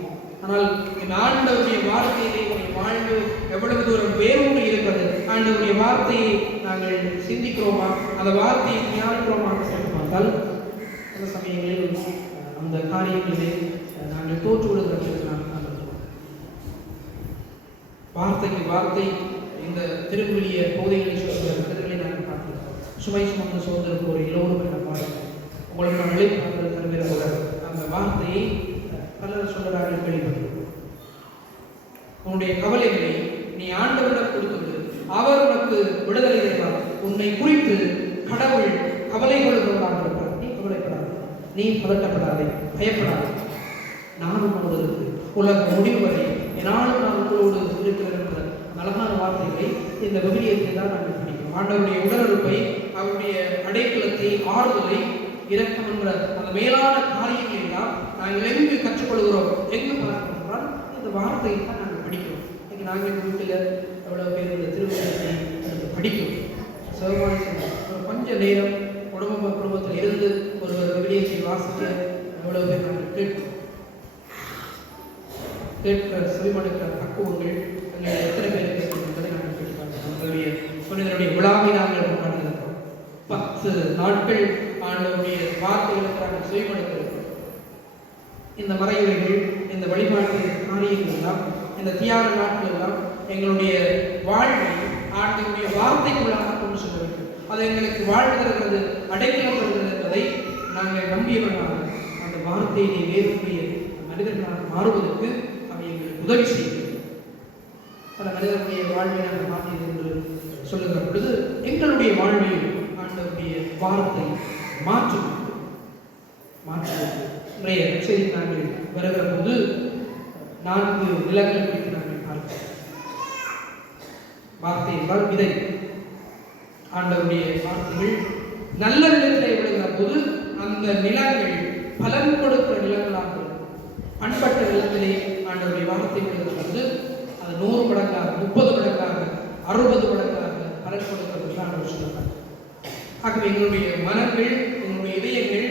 ஆனால் இந்த ஆண்டவருடைய வார்த்தையிலே வாழ்வு எவ்வளவு தூரம் வேரூன்றி இருக்கிறது, ஆண்டவருடைய வார்த்தையை நாங்கள் சிந்திக்கிறோமா, அந்த வார்த்தையை தியானிக்கிறோமா என்று பார்த்தால் சில சமயங்களில் அந்த காரியங்களிலே நாங்கள் தோற்று விடுகிறோம். வார்த்தைக்கு வார்த்தை இந்த திருவிழிய பகுதிகளை சொல்கிற கருகளை நாங்கள் பார்க்கிறோம். சுமை சுமந்து சோதனை எல்லோரும் என்ன பாருங்கள், உங்களுக்கு நான் நிலைப்பார்கள் தருகிற போல அந்த வார்த்தையை பலர் சொல்கிறார்கள் கேள்விப்பட்டிருக்கிறோம். உன்னுடைய கவலைகளை நீ ஆண்டவரிடம் கொடுத்தது, அவர் உனக்கு விடுதலை தருவார். உன்னை குறித்து கடவுள் கவலை கொள்கிறவராக இருப்பார். நீ கவலைப்படாது, நீ பதட்டப்படாதே, பயப்படாது. நான் உன்னோடு இருக்கு, உலக முடிவு வரை என்னாலும் நான் உங்களோடு இருக்கிறேன் என்ற அழகான வார்த்தைகளை இந்த விவிலியத்தை தான் நாங்கள் படிக்கிறோம். ஆண்டவருடைய உடலுறுப்பை, அவருடைய அடைக்கலத்தை, ஆறுதலை, இரக்கம் என்ற அந்த மேலான காரியங்களை எல்லாம் நாங்கள் எங்கு கற்றுக்கொள்கிறோம், எங்கு பார்க்கிறோம் என்றால் இந்த வார்த்தையை தான் நாங்கள் படிக்கிறோம். இன்னைக்கு நாங்கள் வீட்டில் எவ்வளோ பேர் இந்த திருவிழத்தை படிக்கிறோம். சிவமான ஒரு கொஞ்ச நேரம் குடும்பத்தில் இருந்து ஒரு விவிலியத்தை வாசிக்க எவ்வளோ பேர் நாங்கள் கேட்கிற செவிமடுக்கிற பக்குவங்கள் எங்களை எத்தனை பேருக்கு என்பதை நாங்கள் கேட்டுப்பாங்க. நம்மளுடைய புனிதருடைய விழாவை நாங்கள் கொண்டாடுகிறோம். 10 நாட்கள் ஆண்டவருடைய வார்த்தைகளுக்கு நாங்கள் செவிமடுக்கிறோம். இந்த மறையுரைகள், இந்த வழிபாட்டு காரியங்கள் எல்லாம், இந்த தியாக நாட்கள் எல்லாம் எங்களுடைய வாழ்வை ஆண்டவருடைய வார்த்தைக்குள்ளாக கொண்டு செல்ல வேண்டும். அது எங்களுக்கு வாழ்வு தருகிறது, அடைக்கலம் தருகிறது என்பதை நாங்கள் நம்பியவர்களாக அந்த வார்த்தையை வேறுடைய மனிதர்களாக மாறுவதற்கு அவை எங்களுக்கு உதவி செய்கிறது. பல மனிதர்களுடைய வாழ்வை நாங்கள் மாற்றியது என்று சொல்லுகிற பொழுது எங்களுடைய வாழ்வையும் ஆண்டவருடைய வார்த்தை மாற்றுவது. இன்றைய செய்தி நாங்கள் வருகிற போது 4 நிலங்கள் குறித்து நாங்கள் பார்க்கிறோம். வார்த்தை என்றால் விதை. ஆண்டவருடைய வார்த்தைகள் நல்ல நிலத்திலே விழுகிற போது அந்த நிலங்கள் பலன் கொடுக்கிற நிலங்களாக, பண்பட்ட நிலத்திலே ஆண்டவருடைய வார்த்தை விழுகிற போது அது 100 மடங்காக, 30 மடங்காக, 60 மடங்காக பலன் கொடுக்கிறது ஆண்டவர் சொல்லுவார். ஆகவே எங்களுடைய மனங்கள், எங்களுடைய இதயங்கள்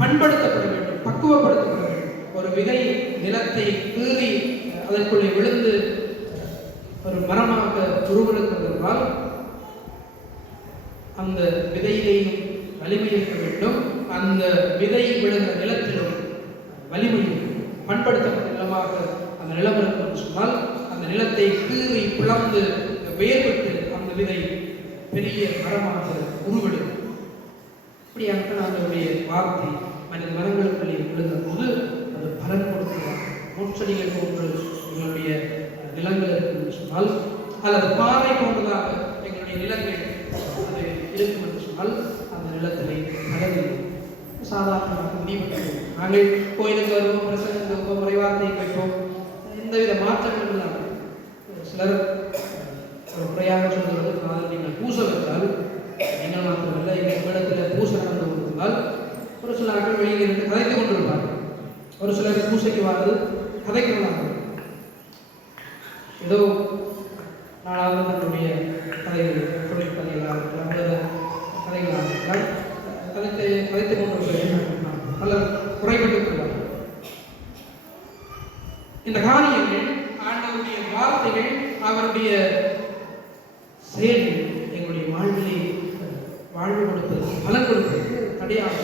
பண்படுத்தப்பட வேண்டும், பக்குவப்படுத்தப்பட வேண்டும். ஒரு விதை நிலத்தை கீறி அதற்குள்ளே விழுந்து ஒரு மரமாக உருவெடுப்பதென்றால் அந்த விதையிலேயும் வலிமை இருக்க வேண்டும், அந்த விதை விழுந்த நிலத்திலும் வலிமை பண்படுத்தப்பட்ட நிலமாக அந்த நிலம் இருக்கும் என்று சொன்னால் அந்த நிலத்தை கீறி பிளந்து வேர்விட்டு அந்த விதை பெரிய மரமாக உருவெடுக்கும். இப்படியாக நம்முடைய வார்த்தை மனித மரங்களுக்குள்ளே விழுந்த போது அது பலன் கொடுக்கிறார். முச்செடிகள் போன்று எங்களுடைய நிலங்கள் இருக்கும் என்று சொன்னால், அல்லது பாறை போன்றதாக எங்களுடைய நிலங்கள் அது இருக்கும் என்று சொன்னால் அந்த நிலத்திலே நடந்து சாதாரணமாக முடிவு. நாங்கள் கோயிலுக்கு வருவோம், பிரசங்கத்துக்கு வருவோம், முறைவார்த்தையை கேட்போம், எந்தவித மாற்றங்கள் இல்லாமல். சிலர் ஒரு முறையாக சொல்கிறது, நீங்கள் பூச வைத்தால் நீங்கள் மாத்திரமல்ல எங்கள் இடத்துல பூசை நடந்து கொண்டிருந்தால் ஒரு சில நாட்கள் வெளியில் இருந்து கதைத்து கொண்டிருப்பார்கள். ஒரு சிலர் பூசைக்கு வாழ்ந்து கதைக்கிறார்கள். ஏதோ நாளாவது தன்னுடைய கதைகள், தொழில் கதைகளாக இருக்கலாம், கதைகளாக இருந்தால் கதைத்துக் கொண்டிருக்கிறார்கள். பலர் குறைபட்டிருக்கிறார்கள். இந்த காரியங்கள், ஆண்டவருடைய வார்த்தைகள், அவருடைய செயல்கள் எங்களுடைய வாழ்விலே வாழ்வு கொடுப்பது, பலன் கொடுப்பது தடையாக.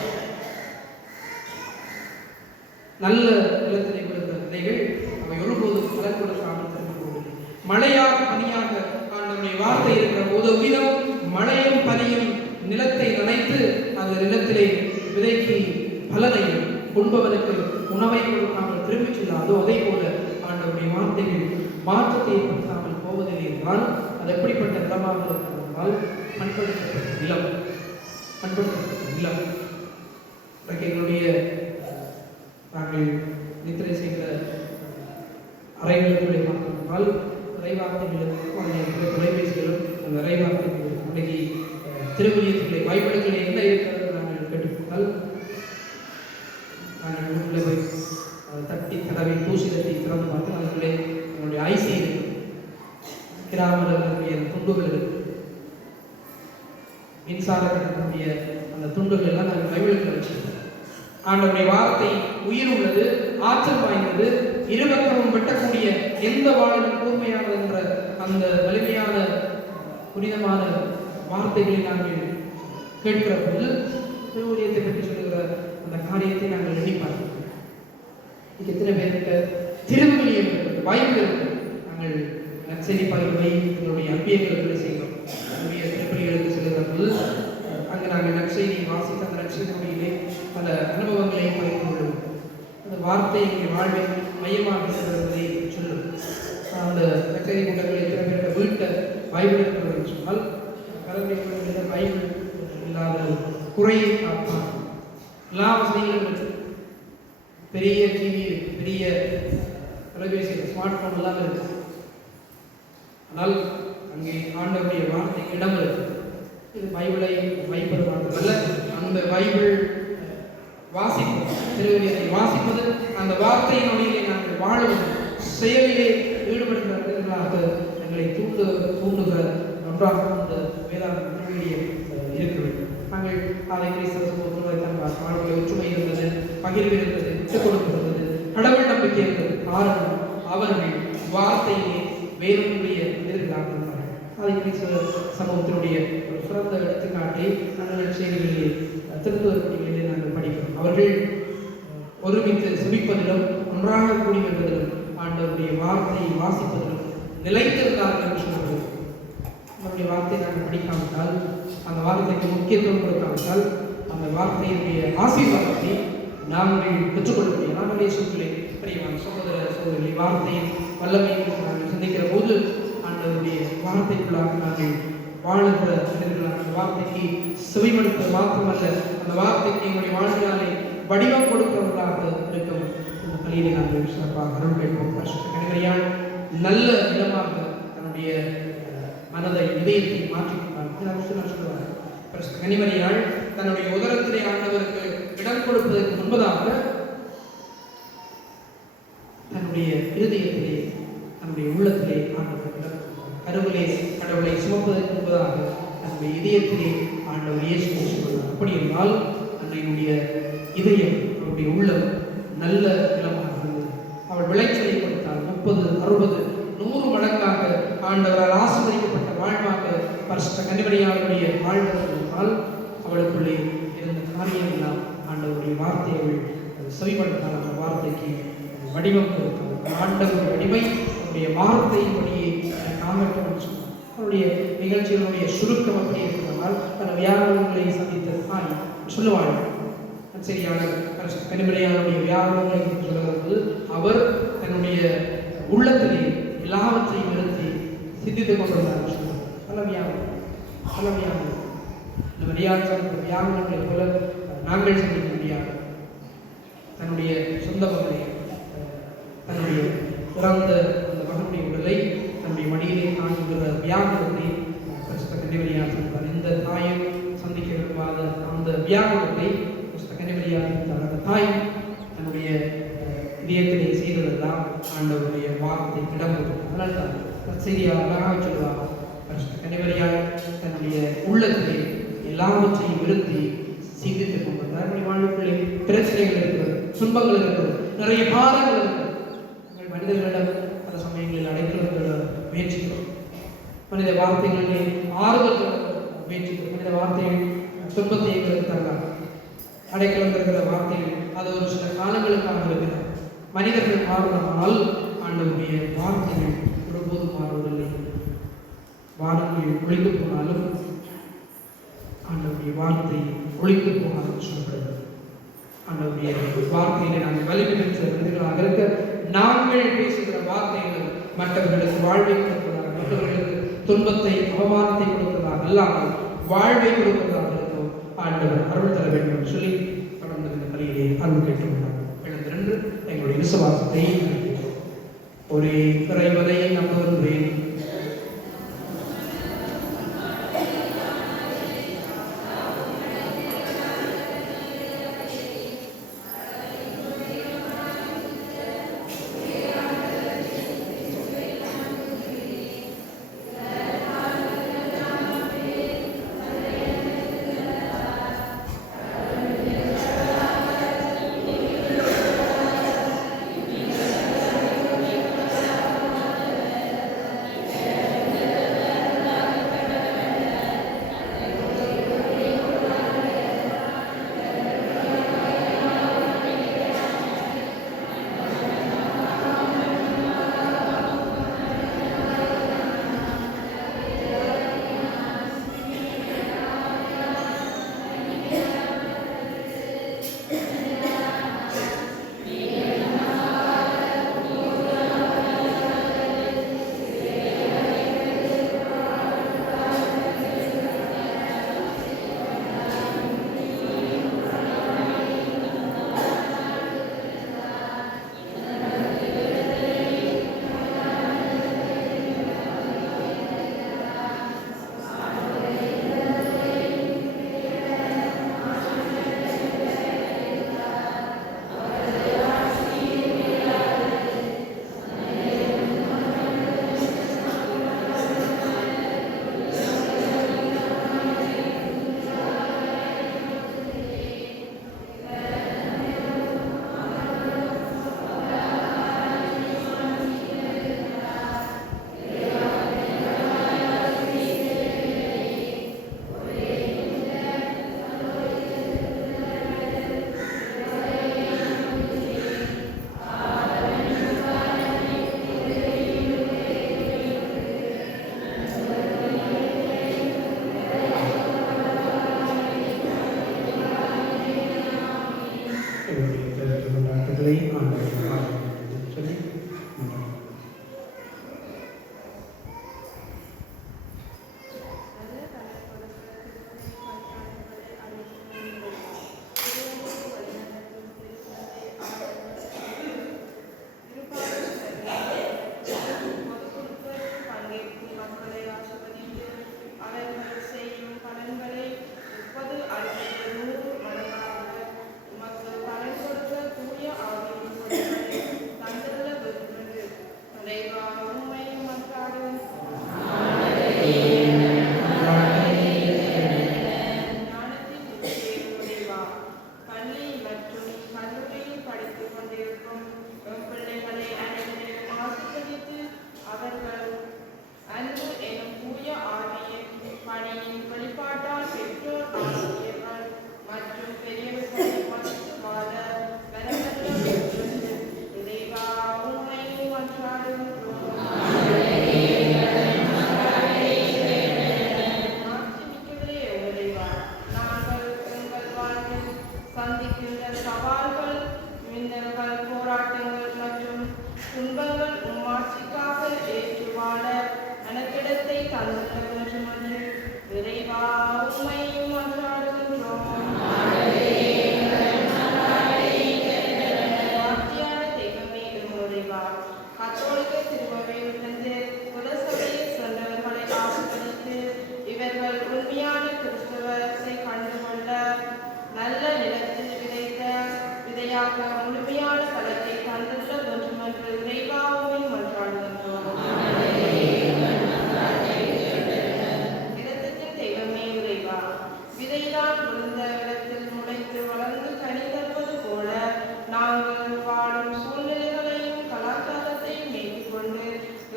நல்ல நிலத்திலே கொடுக்கிற விதைகள் அவை ஒருபோதும் பலன் கொடுக்காமல் திரும்பி மழையாக பனியாக ஆண்டவருடைய வார்த்தை இருக்கிற போது விதம் மழையும் பனியும் நிலத்தை நனைத்து அந்த நிலத்திலே விதைக்கு பலனையும் உண்பவனுக்கு உணவை கொடுக்காமல் திரும்பிச் செல்லாதோ அதே போல ஆண்டவருடைய வார்த்தைகள் மாற்றத்தை ஏற்படுத்தாமல் போவதில்லை என்றால் அது எப்படிப்பட்ட நிலமாக இருக்கிறதால் பண்படுத்தப்பட்ட நிலம். பண்படுத்தப்பட்ட நிலம் எங்களுடைய நாங்கள் நித்திரை செய்கிற அறைகளுக்குள்ளே பார்த்தால் இறைவார்த்தைகளுக்கும் அந்த தொலைபேசிகளும் அந்த இறைவார்த்தைகளும் அன்றைக்கு திருவிழியத்திலே வாய்ப்புகளில் என்ன இருக்கிறது நாங்கள் கேட்டுக்கொண்டால் நாங்கள் உள்ளே போய் தட்டி தடவை தூசி தட்டி திறந்து பார்த்து அதுக்குள்ளே எங்களுடைய ஐசி இருக்கு, கிராமங்களுடைய துண்டுகள் இருக்கு, மின்சார கட்டக்கூடிய அந்த துண்டுகள் எல்லாம் நாங்கள் பைபிளுக்கு வச்சிருக்கோம். ஆண்டவருடைய வார்த்தை உயிர் உள்ளது, ஆற்றல் வாய்ந்தது, இருபக்கமும் வெட்டக்கூடிய எந்த வாழிலும் கூர்மையானது என்ற அந்த வலிமையான புனிதமான வார்த்தைகளை நாங்கள் கேட்கிற போது திருவுரியத்தை பற்றி சொல்லுகிற அந்த காரியத்தை நாங்கள் எண்ணி பார்க்கிறோம். எத்தனை பேருக்கு திருவிழியம் இருக்கிறது, பைபிள் இருக்கிறது. நாங்கள் நற்செய்தி பகிர்வை எங்களுடைய அன்பியங்களுக்கு செய்கிறோம். நம்முடைய திருப்பலிகளுக்கு செல்கிற போது அங்கு நாங்கள் நற்செய்தி வாசித்து அந்த நற்செய்தியிலே பல அனுபவங்களை பகிர்ந்து கொள்வோம். அந்த வார்த்தை எங்கள் வாழ்வை மையமாக செல்வதை சொல்லும். அந்த நற்செய்தி கூட்டங்கள் எத்தனை பேருக்கு வீட்டை பைபிள் இருக்கிறது சொன்னால் கலந்து பைபிள் இல்லாத குறையை பார்ப்பாங்க. எல்லா வசதிகளும் இருக்கு, பெரிய டிவி இருக்கு, பெரிய தொலைபேசி, ஸ்மார்ட் போன் எல்லாம் இருக்கு. ஆனால் அங்கே ஆண்டவருடைய வார்த்தை இடம் இருக்கு. இது பைபிளை வைப்பது மாத்திரமல்ல, அந்த பைபிள் வாசிப்பது, திருவிழியத்தை வாசிப்பது, அந்த வார்த்தையினுடைய நாங்கள் வாழும் செயலிலே ஈடுபடுகிறார்களாக எங்களை தூண்டுகிற ஒன்றாக அந்த வேதாந்த திருவிழியம் இருக்க வேண்டும். நாங்கள் அதை கிறிஸ்தவ சமூகத்தில் வாழ்க்கை ஒற்றுமை இருந்தது, பகிர்வு இருந்தது, விட்டுக் கொடுக்கிறது, கடவுள் நம்பிக்கை இருந்தது. காரணம் அவர்கள் வார்த்தையிலே வேறொன்றுடைய எதிர்களாக இருந்தார்கள். அதை கிறிஸ்தவ சமூகத்தினுடைய ஒரு சிறந்த எடுத்துக்காட்டை நாங்கள் செய்திகளிலே திருத்துவர்களிலே நாங்கள் படிக்கிறோம். அவர்கள் ஒருமித்து சிபிப்பதிலும் ஒன்றாக கூடி வருவதிலும் ஆண்டவருடைய வார்த்தையை வாசிப்பதிலும் நிலைத்திருந்தார்கள் என்று சொல்கிறோம். நம்முடைய வார்த்தையை நாங்கள் படிக்காவிட்டால், அந்த வார்த்தைக்கு முக்கியத்துவம் கொடுக்காவிட்டால், அந்த வார்த்தையினுடைய ஆசீர்வாதத்தை நாங்கள் பெற்றுக்கொள்ள முடியும். நம்முடைய சூழ்நிலை பிரியமான சகோதர சகோதரி, வார்த்தையின் வல்லமையை நாங்கள் சிந்திக்கிற போது ஆண்டவருடைய வார்த்தைக்குள்ளாக நாங்கள் வாழுகிற மனிதர்களாக வார்த்தைக்கு செவிமடுப்பது மாத்திரமல்ல, அந்த வார்த்தைக்கு எங்களுடைய வாழ்வினாலே வடிவம் கொடுக்கிறவர்களாக இருக்கும். இந்த பள்ளியை நாங்கள் சிறப்பாக அருள் கேட்போம். கனிமறியாள் நல்ல இடமாக தன்னுடைய மனதை இதயத்தை மாற்றிக்கொண்டார் சொல்லுவார். கனிமறியாள் தன்னுடைய உதரத்திலே ஆண்டவருக்கு இடம் கொடுப்பதற்கு முன்பதாக தன்னுடைய இருதயத்திலே, தன்னுடைய உள்ளத்திலே ஆண்டவருக்கு இடம் கொடுத்தார். கருவிலே கடவுளை சுமப்பதற்கு முன்பதாக நம்முடைய இதயத்திலே ஆண்டவர் இயேசு சொன்னார். அப்படி என்றால் அன்னையுடைய இதயம், அவருடைய உள்ளம் நல்ல நிலமாக இருந்தது. அவள் விளைச்சலை கொடுத்தால் 30, 60, 100 மடங்காக ஆண்டவரால் ஆசீர்வதிக்கப்பட்ட வாழ்வாக பரிசுத்த கன்னிமரியாளுடைய வாழ்வதற்கால் அவளுக்குள்ளே இருந்த காரியம் எல்லாம் ஆண்டவருடைய வார்த்தையை செவிமடுத்தால் அந்த வார்த்தைக்கு வடிவம் கொடுத்தார். ஆண்டவருடைய வடிவை அவருடைய வார்த்தையின்படியே காணட்டும் சொன்னார். அவருடைய நிகழ்ச்சிகளுடைய சுருக்கம் அப்படி இருக்கிறதால் பல வியாபாரங்களை சந்தித்த தாய் சொல்லுவாள். சரியான கனிமறையானுடைய வியாபாரங்களை சொல்லும்போது அவர் தன்னுடைய உள்ளத்திலே எல்லாவற்றையும் நிறுத்தி சிந்தித்துக் கொண்டிருந்தார். சொல்லுவார் பல வியாபாரம் இந்த வியாபாரங்களை போல நாங்கள் சந்திக்க முடியாது. தன்னுடைய சொந்த மகனை, தன்னுடைய பிறந்த அந்த மகனுடைய உடலை தன்னுடைய மடியிலே காண்கிற வியாபாரத்தை கன்னிமரியார் சொன்னார். இந்த தாயும் சந்திக்க விரும்பாத அந்த வியாபாரத்தை கன்னிமரியார் சொன்னார். அந்த தாய் தன்னுடைய இதயத்திலே செய்ததெல்லாம் ஆண்டவருடைய வார்த்தை இடம் கொடுக்கும். அதனால் தான் செய்தியாக அழகாக சொல்லுவார். கன்னிமரியார் தன்னுடைய உள்ளத்திலே எல்லாவற்றையும் விருத்தி சிந்தித்துக் கொண்டிருந்தார். நம்முடைய வாழ்வுக்குள்ளே பிரச்சனைகள் இருக்கிறது, துன்பங்கள் இருக்கிறது, நிறைய பாதங்கள் இருக்கிறது. நாங்கள் மனிதர்களிடம் பல சமயங்களில் அடைக்கலம் முயற்சிக்கிறோம். மனித வார்த்தைகளிலே ஆறுதல் முயற்சிக்கிறோம். மனித வார்த்தைகள் துன்பத்தை எங்களுக்கு தரலாம். அடைக்கலம் இருக்கிற வார்த்தைகள் அது ஒரு சில காலங்களுக்காக இருக்கிறது. மனிதர்கள் மாறுவதால் ஆண்டவருடைய வார்த்தைகள் ஒருபோதும் மாறுவதில்லை. வார்த்தைகள் ஒழிந்து போனாலும் ஆண்டவருடைய வார்த்தை ஒழிந்து போனாலும் சொல்லப்படுகிறது. ஆண்டவருடைய வார்த்தையிலே நாங்கள் வலிமை பெற்ற மனிதர்களாக இருக்க நாங்கள் பேசுகிற வார்த்தைகள் மற்றவர்களுக்கு வாழ்வை கொடுப்பதாக, மற்றவர்களுக்கு துன்பத்தை அவமானத்தை கொடுப்பதாக அல்லாமல் வாழ்வை கொடுப்பதாக இருக்கும். ஆண்டவர் அருள் தர வேண்டும் என்று சொல்லி தொடர்ந்து இந்த பணியிலே அருள் கேட்டுக்கொண்டார். எழுந்திருந்து எங்களுடைய விசுவாசத்தை ஒரே இறைவனை நம்புகின்றேன். ஞானத்தின் உச்சியை உடைவா. பள்ளி மற்றும் கல்லூரியில் படித்துக் கொண்டிருக்கும் பிள்ளைகளை அனைவரையும் ஆசீர்வதித்து அவர்கள் அன்பு எனும் தூய ஆவியின் பணியின் வெளிப்பாட்டால் பெற்றோர் ஆசிரியர்கள் மற்றும் பெரியவர்களை மதித்து வாழ வரவல்ல இறைவா உம்மை மன்றாடுகிறோம். மாட்சிமிக்கவரே இறைவா, நாங்கள் எங்கள் வாழ்வில் சந்திக்கின்ற சவால்கள், மின்னல்கள், போராட்டங்கள் மற்றும் துன்பங்கள் உம்மாட்சிக்காக ஏற்று வாழ அனைத்திடத்தை தந்துள்ள வேண்டும் என்று இறைவா உம்மை மன்றாடுகின்றோம். வார்த்தையான தெய்வமே இறைவா, கத்தோலிக்க திருச்சபையிலிருந்து குலசபையை சென்றவர்களை ஆசீர்வதித்து இவர்கள் உண்மையான கிறிஸ்தவத்தை கண்டுகொள்ள நல்ல நிலத்தில் விதைத்த விதையாக முழுமையான பலத்தை தந்துள்ள வேண்டும் என்று இறைவா உம்மை மன்றாடுகின்றோம். இரத்தத்தின் தெய்வமே இறைவா, விதைதான் விழுந்த இடத்தில் முளைத்து வளர்ந்து கனி தருவது போல நாங்கள் வாழும் சூழ்நிலைகளையும் கலாச்சாரத்தையும் மேற்கொண்டு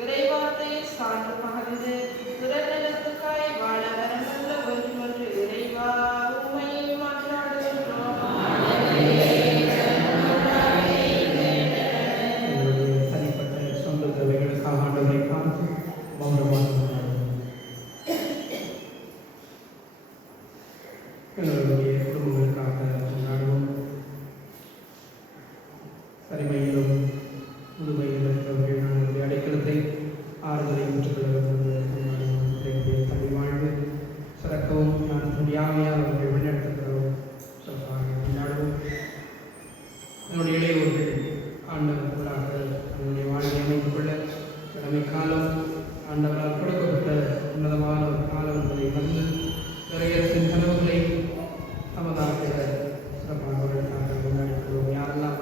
இறைவார்த்தையை சான்று பகிர்ந்து பிறநலத்துக்காய் வாழ வரவல்ல வேண்டும் என்று இறைவா உம்மை மன்றாடுகின்றோம். தனிப்பட்ட சொந்த தேவைகளுக்காக ஆண்டவரை பார்த்து மௌனமாக எங்களுடைய குடும்பங்களுக்காக கொண்டாடுவோம். தனிமையிலும் முதுமையிலும் இருக்கிறவர்கள் நாங்களுடைய அடைக்கலத்தை ஆறுதலை பெற்றுக்கொள்ள கொண்டாடுவோம். தனி வாழ்வு சிறக்கவும் நான் முடியாமையால் அவர்கள் வழிநடத்துகிறோம் சிறப்பாக கொண்டாடுவோம். என்னுடைய இளையோர்கள் ஆண்டவர்களாக நம்முடைய வாழ்வை அமைத்துக் கொள்ள கடமை காலம் ஆண்டவரால் கொடுக்கப்பட்ட உன்னதமான ஒரு காலம் என்பதை வந்து இறையரசின் கனவுகளை தமதாக சிறப்பாக அவர்களுக்காக கொண்டாடிக்கிறோம். யாரெல்லாம்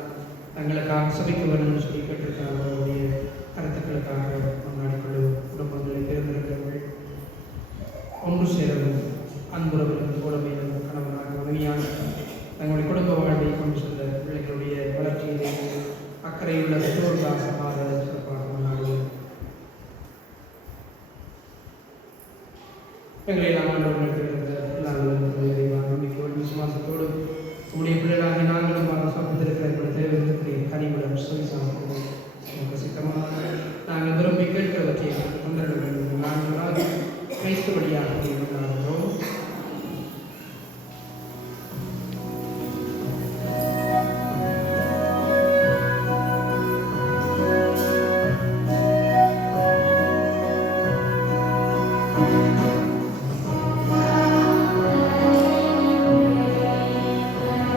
தங்களுக்காக சபைக்கு வேண்டும் என்று சொல்லி கேட்டிருக்கிறார்கள் அவருடைய கருத்துக்களுக்காக கொண்டாடிக்கொள்ளும் குடும்பங்களை தேர்ந்தெடுக்கிறவர்கள் ஒன்று சேரவும் அன்புறவும் தோழமையும் கணவனாக மனைவியாக தங்களுடைய குடும்ப வாழ்வை கொண்டு சென்ற பிள்ளைகளுடைய வளர்ச்சியிலே அக்கறையுள்ள பெற்றோர்களாக மாற சிறப்பாக கொண்டாடுவோம். எங்களை நாம் ஆண்டவர்களுக்கு எல்லா நம்பிக்கையோடு விசுவாசத்தோடு உங்களுடைய பிள்ளைகளாக நாங்களும் சமத்திருக்கிற தேவைகளுடைய கனிவுடன் சுவிசாமத்துடன் நமக்கு சித்தமாக நாங்கள் விரும்பி கேட்கிறவற்றை தொந்தரவு வேண்டும். நாங்களாக கிறிஸ்துவடியாக கொண்டாடுகிறோம்.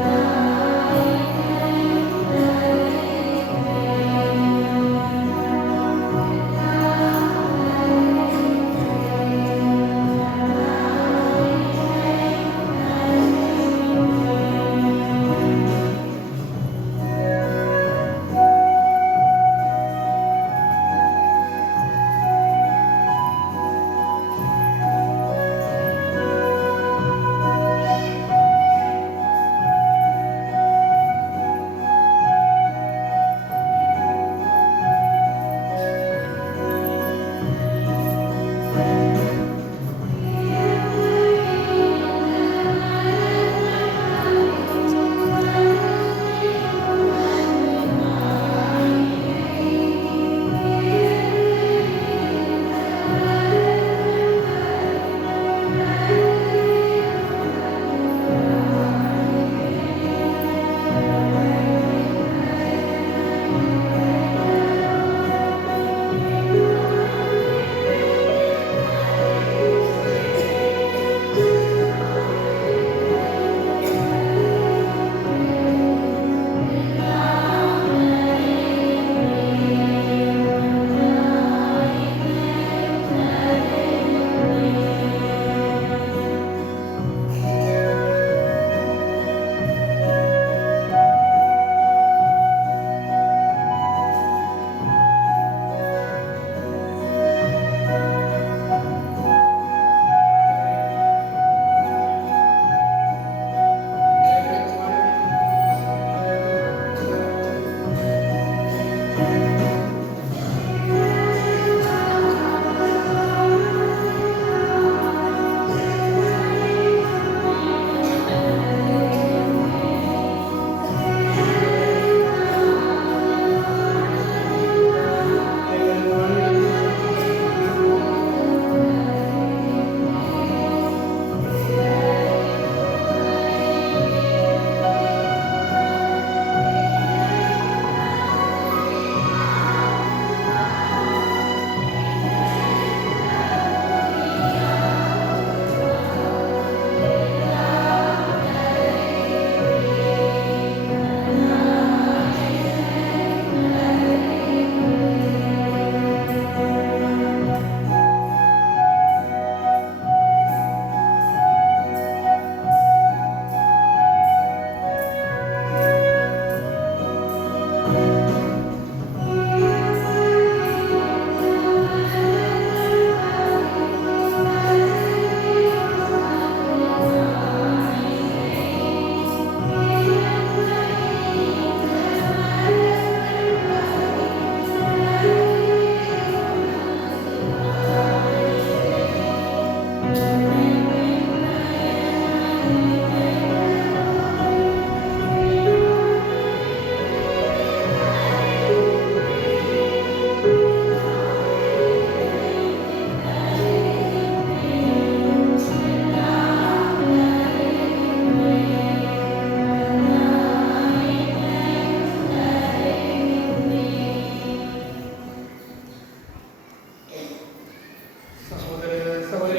Amen.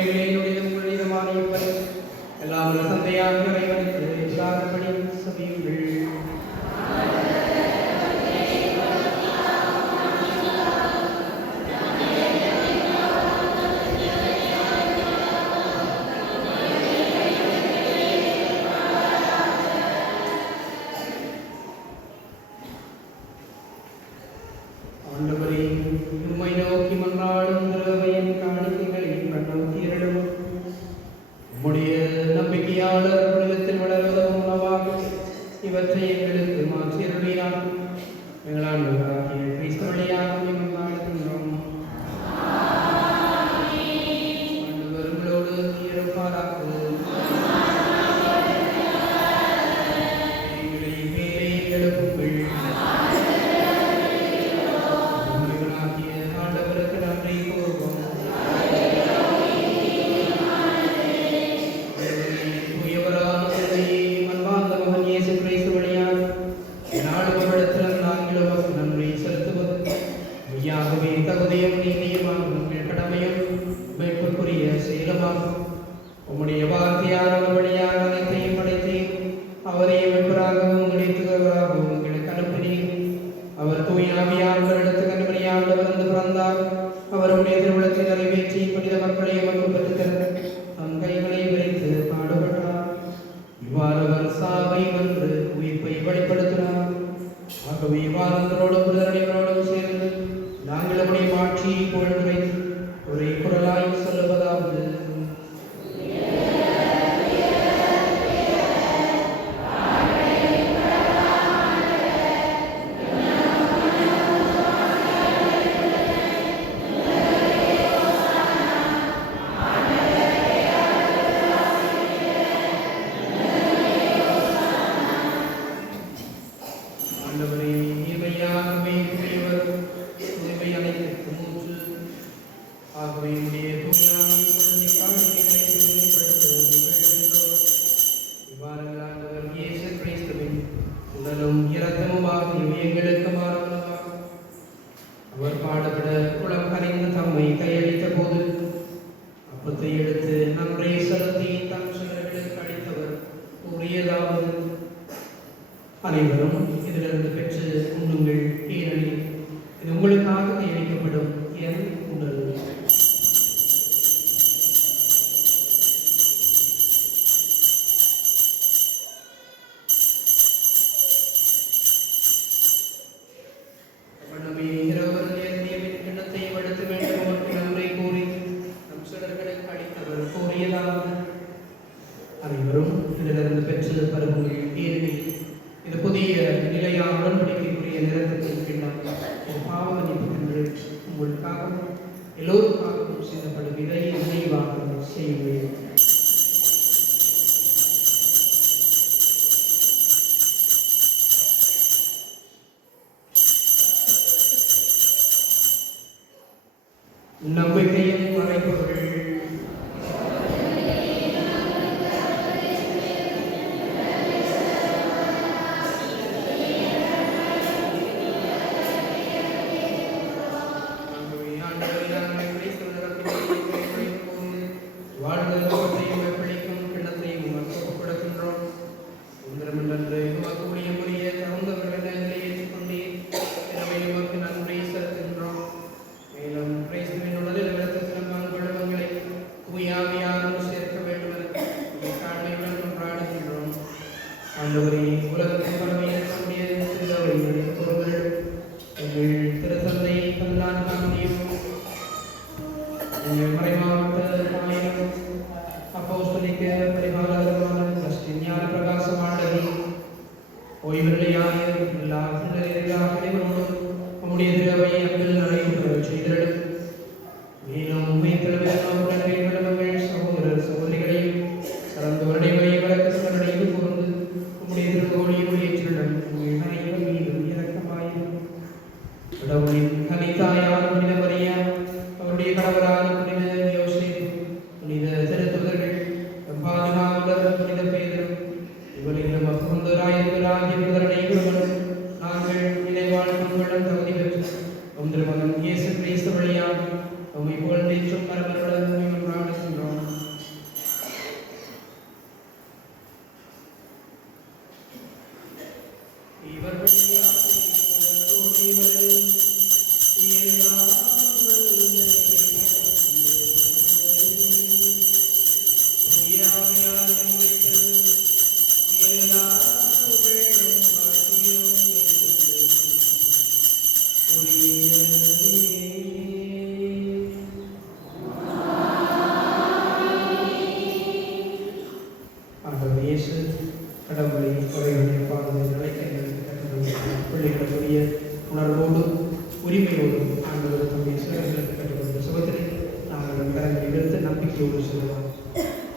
இவைகளே உங்களிதமான இப்படி எல்லாம் வல்ல தந்தையாக இறைவனுக்கு எல்லாருபடி சபியுங்கள். ஆண்டவரே, உம்மை நோக்கி மன்றாடும் திரவையின் காணிக்கைகளையும் கண்ணோக்கியருளும். உம்முடைய நம்பிக்கையாளர் உள்ளத்தில் வளர்வதும் உணவாக இவற்றை எங்களுக்கு மாற்றியருளினார். எங்கள் ஆண்டவராகிய கிறிஸ்து வழியாக மன்றாடுகின்றோம். ஆண்டவர் உங்களோடு இருப்பாராக. எங்களை மேலே எழுப்புங்கள். ஆண்டவருக்கு நன்றி கூறுவோம். உயவரான தந்தையே, அன்பார்ந்த மகன் இயேசு கிறிஸ்து வழியாக நாடுகளிடத்திலும் நாங்கள் உமக்கு நன்றி செலுத்துவது மெய்யாகவே தகுதியும் நீதியுமாகும் எங்கள் கடமையும் மீட்புக்குரிய செயலுமாகும். உம்முடைய வார்த்தையான வழியாக அனைத்தையும் படைத்தேன். அவரை வெப்பராகவும் கிடைத்தவராகவும் உங்களுக்கு அனுப்பினீர். அவர் தூயாவியாளர்களிடத்து கண்மணியாண்டவர் வந்து பிறந்தார். அவருடைய திருவிழத்தை நிறைவேற்றி புனித மக்களை எமக்கு பெற்றுத்தர தம் கைகளை விரைத்து பாடுபட்டார். இவ்வாறு அவர் சாவை வென்று உயிர்ப்பை வெளிப்படுத்தினார். ஆகவே வாரங்களோடும் புதனடிகளோடும் சேர்ந்து நாங்கள் நம்முடைய மாட்சியை புகழ்ந்துரை ஒரே குரலாய் சொல்லுவதாவது: ஆண்டவரே, இவையாகவே உரியவர், இவை அனைத்திற்கும் ஊற்று. ஆகவே உடைய தூயாமை குழந்தை காணிக்கைகளை தூய்மைப்படுத்த வேண்டுகின்றோம். இவ்வாறு ஆண்டவர் இயேசு கிறிஸ்துவின் உடலும் இரத்தமுமாக எங்களுக்கு மாறுவனவாகும். அவர் பாடுபட குளம் கரைந்து தம்மை கையளித்த போது அப்பத்தை எடுத்து நன்றி செலுத்தி தம் சிலர்களுக்கு அளித்தவர் கூறியதாவது: அனைவரும் இதிலிருந்து பெற்று உண்ணுங்கள், ஏனெனில் இது உங்களுக்காக கையளிக்கப்படும் என் உடல். வண்ணமே இரவர் நேர்ந்தியவின் கிண்ணத்தையும் எடுத்து வேண்டும் உமக்கு நன்றி கூறி நம் சிலர்களுக்கு அளித்தவர் கூறியதாவது: அனைவரும் இதிலிருந்து பெற்று பருகுங்கள், ஏனெனில் இது புதிய நிலையான உடன்படிக்கைக்குரிய நிறத்தின் கிண்ணம். இது பாவ மன்னிப்புக்கென்று உங்களுக்காகவும் எல்லோருக்காகவும் செய்யப்படும். இதை நினைவாக செய்யுங்கள். நம்பிக்கையும் மறைப்பவர்கள்.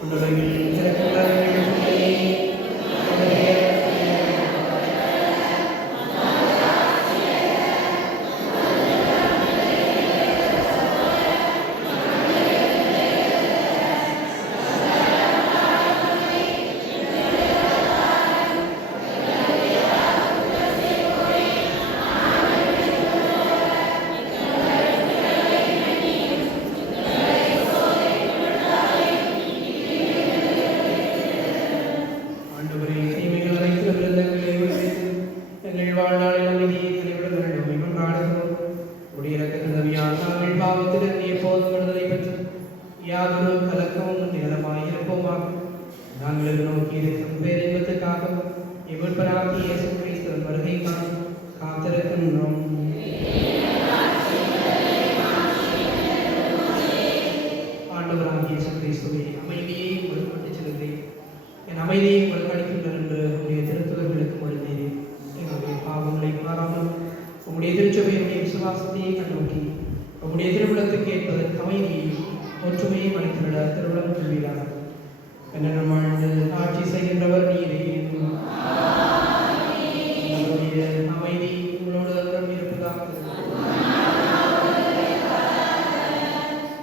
உலகில் சிறப்புள்ளவர்களே, ஆண்டவரே, தீமைகள் அனைத்து விருந்தங்களை விடுவித்து எங்கள் வாழ்நாளில் அமைதியை கனிவுடன் நன்மை கொண்டாடுகிறோம். உடைய இரக்கத்தின் உதவியால் நாங்கள் பாவத்திலிருந்து எப்போதும் விடுதலை பெற்று யாதொரு கலக்கமும் நிகழமாயிருப்போமாக. நாங்கள் எதிர்நோக்கி இருக்கும் பேரின்பத்துக்காக இவர்பராகி இயேசு கிறிஸ்துவின் வருகைக்காக காத்திருக்கின்றோம். ஆண்டவராகிய இயேசு கிறிஸ்துவே, அமைதியை உங்களுக்கு விட்டுச் செல்கிறேன், என் அமைதியை உங்களுக்கு அளிக்கின்றனர் என்று உங்களுடைய திருத்துவர்களுக்கு மறுத்தீரே. எங்களுடைய பாவங்களை பாராமல் உங்களுடைய திருச்சபையுடைய விசுவாசத்தையே கண்ணோக்கி உங்களுடைய திருவிழத்துக்கு ஏற்பதற்கு அமைதியையும் ஒற்றுமையை அளித்திட திருவிழம் கொள்வீராக. என்ன வாழ்ந்து ஆட்சி செய்கின்றவர் நீரே. உங்களுடைய அமைதி உங்களோடு அன்றும் இருப்பதாக.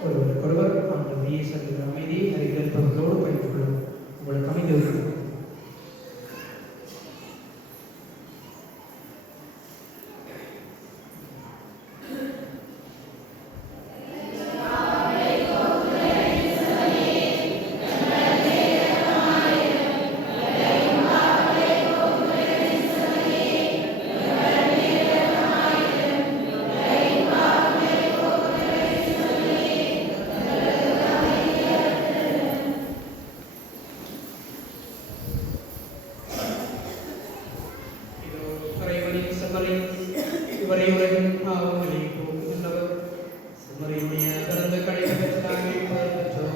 ஒருவருக்கொருவர் ஆண்டவர் இயேசுவின் அமைதியை அறிவிப்பவர்களோடு பகிர்ந்து கொள்ளும். உங்களுக்கு அமைதி இருக்கிறது. இவரை உலகின் பாவங்களை போக்குகின்றவர். சிம்மரையுடைய பிறந்த கழிவு பெற்று நாங்கள் பெற்றோம்.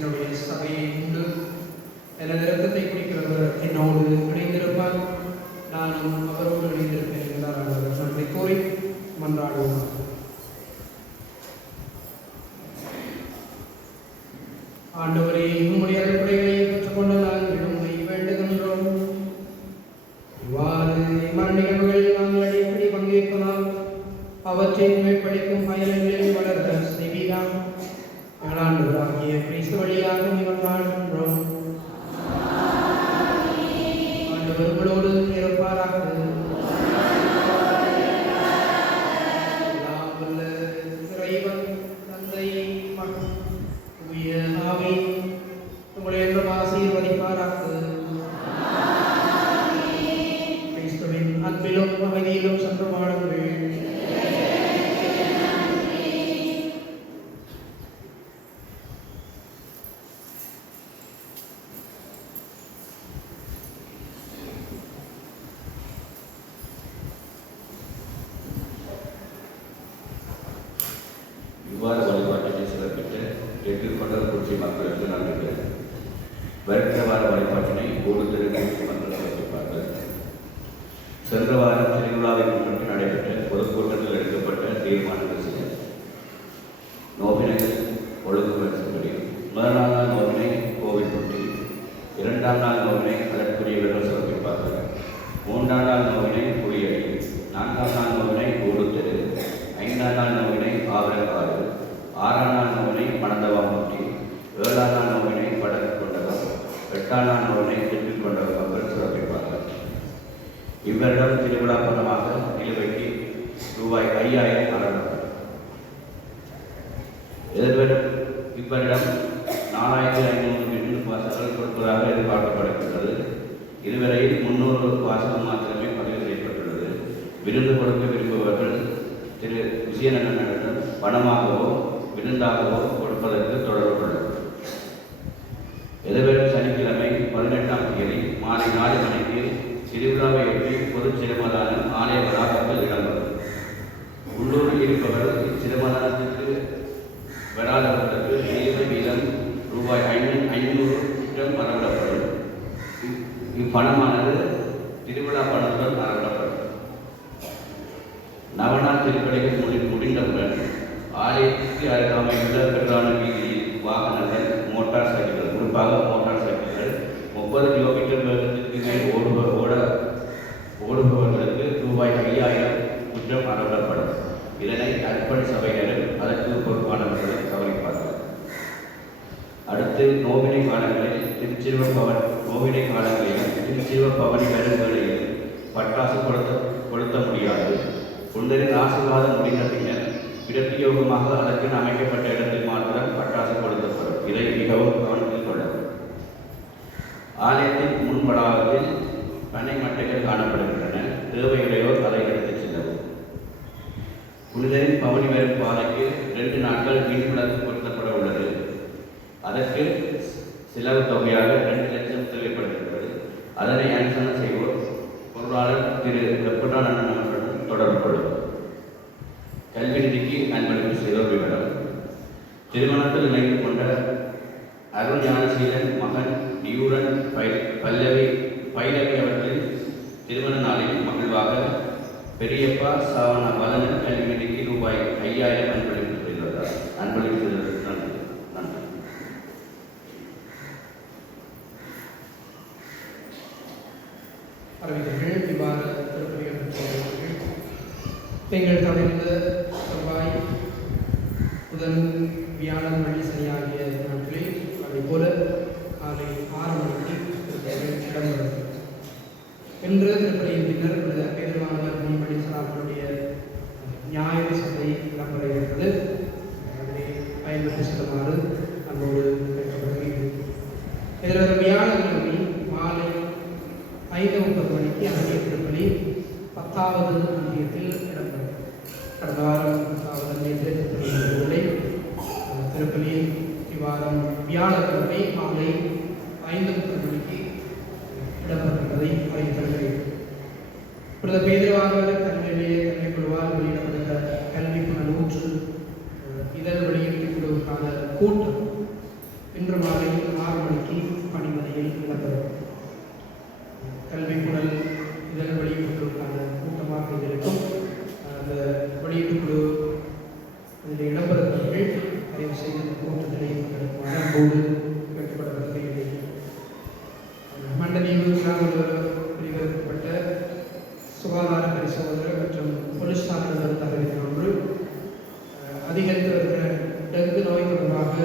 என்னுடைய சபையை உண்டு எனது இரத்தத்தை குடிக்கிறவர் என்னோடு இணைந்திருப்பார், நானும் அவரோடு இணைந்திருப்பேன் என்றார். நன்றி கூறி மன்றாடுவோம். ஆண்டவரே, உம்முடைய அருள்படைகளை பெற்றுக்கொண்டு நாங்கள் உம்மை வேண்டுகின்றோம். இவ்வாறு மரண நிகழ்வுகளில் நாங்கள் அடிக்கடி பங்கேற்பதால் அவற்றை மேற்படிக்கும் பயணங்களில் வளர செய்வீராம். ஆண்டவராகிய கிறிஸ்து வழியாக மன்றாடுகின்றோம். ஆண்டவர் உங்களோடு இருப்பாராக. எல்லாம் வல்ல இறைவன் தந்தை, மகன், தூய தொட்டி மக்களுக்கு நன்றிகள். வருகிற வார வழிபாட்டினை கூடுதலுக்கு மக்கள் சிறப்பிப்பார்கள். சென்ற வாரம் திருவிழாவை முன்னிட்டு நடைபெற்ற பொதுக்கூட்டத்தில் எடுக்கப்பட்ட தீர்மானங்கள் சில நோவினைகள் ஒழுங்குபடுத்தப்படி முதல் நாள் நோவினை கோவில் தொட்டி, இரண்டாம் நாள் நோவினை அதற்குரியவர்கள் சிறப்பிப்பார்கள். மூன்றாம் நாள் நோவினை குளியடி, நான்காம் நாள் நோவினை ஊடுத்தெரு, ஐந்தாம் நாள் நோவினை ஆவரக்காடு, ஆறாம் நாள் நோவினை மணந்தவாமுட்டி, ஏழாம் நாள் நோவினை வடக்கு கொண்டகம், எட்டாம் நாள் நோவினை தெற்கு கொண்டகம் மக்கள் சிறப்பிப்பார்கள். இவ்வருடம் திருவிழா பணமாக நிலுவைக்கு ரூபாய் 5000 அறப்படும். எதிர்வரும் இவ்வருடம் 4500 விருந்து வாசல்கள் கொடுப்பதாக எதிர்பார்க்கப்படுகின்றது. இதுவரையில் 300 வாசகம் மாத்திரமே பதிவு செய்யப்பட்டுள்ளது. விருந்து கொடுக்க விரும்புபவர்கள் திரு விஜயநகரனிடம் பணமாகவோ விருந்தாகவோ கொடுப்பதற்கு தொடர்பு கொள்ளும். எதிர்வரும் சனிக்கிழமை 18ஆம் தேதி மாலை 4 மணிக்கு திருவிழாவையொட்டி பொது சிரமதானம் ஆலய வளாகத்தில் இடம்பெறும். உள்ளூரில் இருப்பவர் இச்சிரமதானத்திற்கு வராதவர்களுக்கு நிலுவை வீதம் ரூபாய் 500 அறவிடப்படும். இப்பணமானது திருவிழா பணத்துடன் அறவிடப்படும். நவநாள் திருப்பலிகள் முடிந்தவுடன் ஆலயத்திற்கு அருகாமையுள்ள பிரதான வீதியில் வாகனங்கள், மோட்டார் சைக்கிள்கள், குறிப்பாக மோட்டார் சைக்கிள்கள் 30 கிலோமீட்டர் வேகத்திற்கு மேல் ஓடுபவர்களுக்கு ரூபாய் 5000 குற்றம் அறவிடப்படும். இதனை அர்ப்பணி சபையினரும் அதற்கு பொறுப்பானவர்களும் கவனிப்பார்கள். அடுத்து நோவினை காலங்களில் நோவினை காலங்களில் திருச்சிறுவ பவனி வரும் வேளையில் பட்டாசு கொளுத்த முடியாது. குண்டரின் ஆசீர்வாதம் முடிந்த பின்னர் பிரத்தியோகமாக அதற்கு அமைக்கப்பட்ட இடத்தில் மாத்திரம் பட்டாசு கொளுத்தப்படும். இதை மிகவும் கவனத்தில் கொள்ளவும். ஆலயத்தின் முன் வளாகத்தில் பனை மட்டைகள் காணப்படுகின்றன. தேவையுடையோர் அதை எடுத்துச் செல்லவும். புனிதரின் பவனி வரும் பாதைக்கு 2 நாட்கள் மின் விளக்கு பொருத்தப்பட உள்ளது. அதற்கு செலவு தொகையாக 2 லட்சம் தேவைப்படுகின்றது. அதனை அனுசரணை செய்வோர் பொருளாளர் திரு வெப்படானந்தன் அவர்களுடன் தொடர்பு கொள்ளும். கல்வி நிதிக்கு நன்மதிப்பு செய்தோர் விவரம். திருமணத்தில் இணைந்து கொண்ட அருள் ஞானசீலன் மகன் டியூரன் பைலவி அவர்களின் திருமண நாளில் மகிழ்வாக பெரியப்பா சாவண வலனன் கல்வி நிதிக்கு ரூபாய் 5000 அன்பளிப்பு செய்துள்ளார். அன்பளிப்பு செய்ததற்கு நன்றி. அறிவித்தர்கள் இவ்வாறு திருப்பதிகள் பெற்றவர்கள் எங்கள் தொடர்ந்த செவ்வாய், புதன், வியாழன், வெள்ளி, சனி ஆகிய நாட்களில் அதை போல காலை 6 மணிக்கு இடம்பெறும். இன்று திருப்பதியின் பின்னர் பேருவானவர் நீபடிசலாக்களுடைய ஞாயிறு சபை இடம்பெற இருக்கிறது. அதனை பயன்படுத்தி செல்லுமாறு அன்போடு கேட்கப்படுகிறது. இதில் வியாழக்கிழமை மாலை 5:30 மணிக்கு அன்றைய திருப்பலி 10வது அன்றியத்தில் இடம்பெறும். கடந்த வாரம் 10வது அன்றியத்தில் திருப்பலி திருப்பலி இவ்வாரம் வியாழக்கிழமை மாலை 5:30 மணிக்கு இடம்பெறுவதை அறிவித்தருகிறேன். பிரத பேதவாளர் கல்வி நிலைய கல்விக் குழுவால் வெளியிடப்பட்ட கல்விக்குழு 100 இதழ் வெளியீட்டு குழுவுக்கான கூட்டம் இன்று மாலை 6 மணிக்கு பணிமனையில் இடம்பெறும். கல்விக்குழல் இதழ் வெளியீட்டுக்கான கூட்டமாக இருக்கும். அந்த வெளியீட்டுக்குழு இதில் இடம்பெறுபவர்கள் தயவு செய்து இந்த கூட்டத்திலே அன்போடு கேட்கப்படுகிறது. மண்டலீவு பிரிவிற்குட்பட்ட சுகாதார பரிசோதகர் மற்றும் போலீஸ் சார்ந்தவர் அறிவித்த ஒன்று அதிகரித்து வருகிற டெங்கு நோய் தொடர்பாக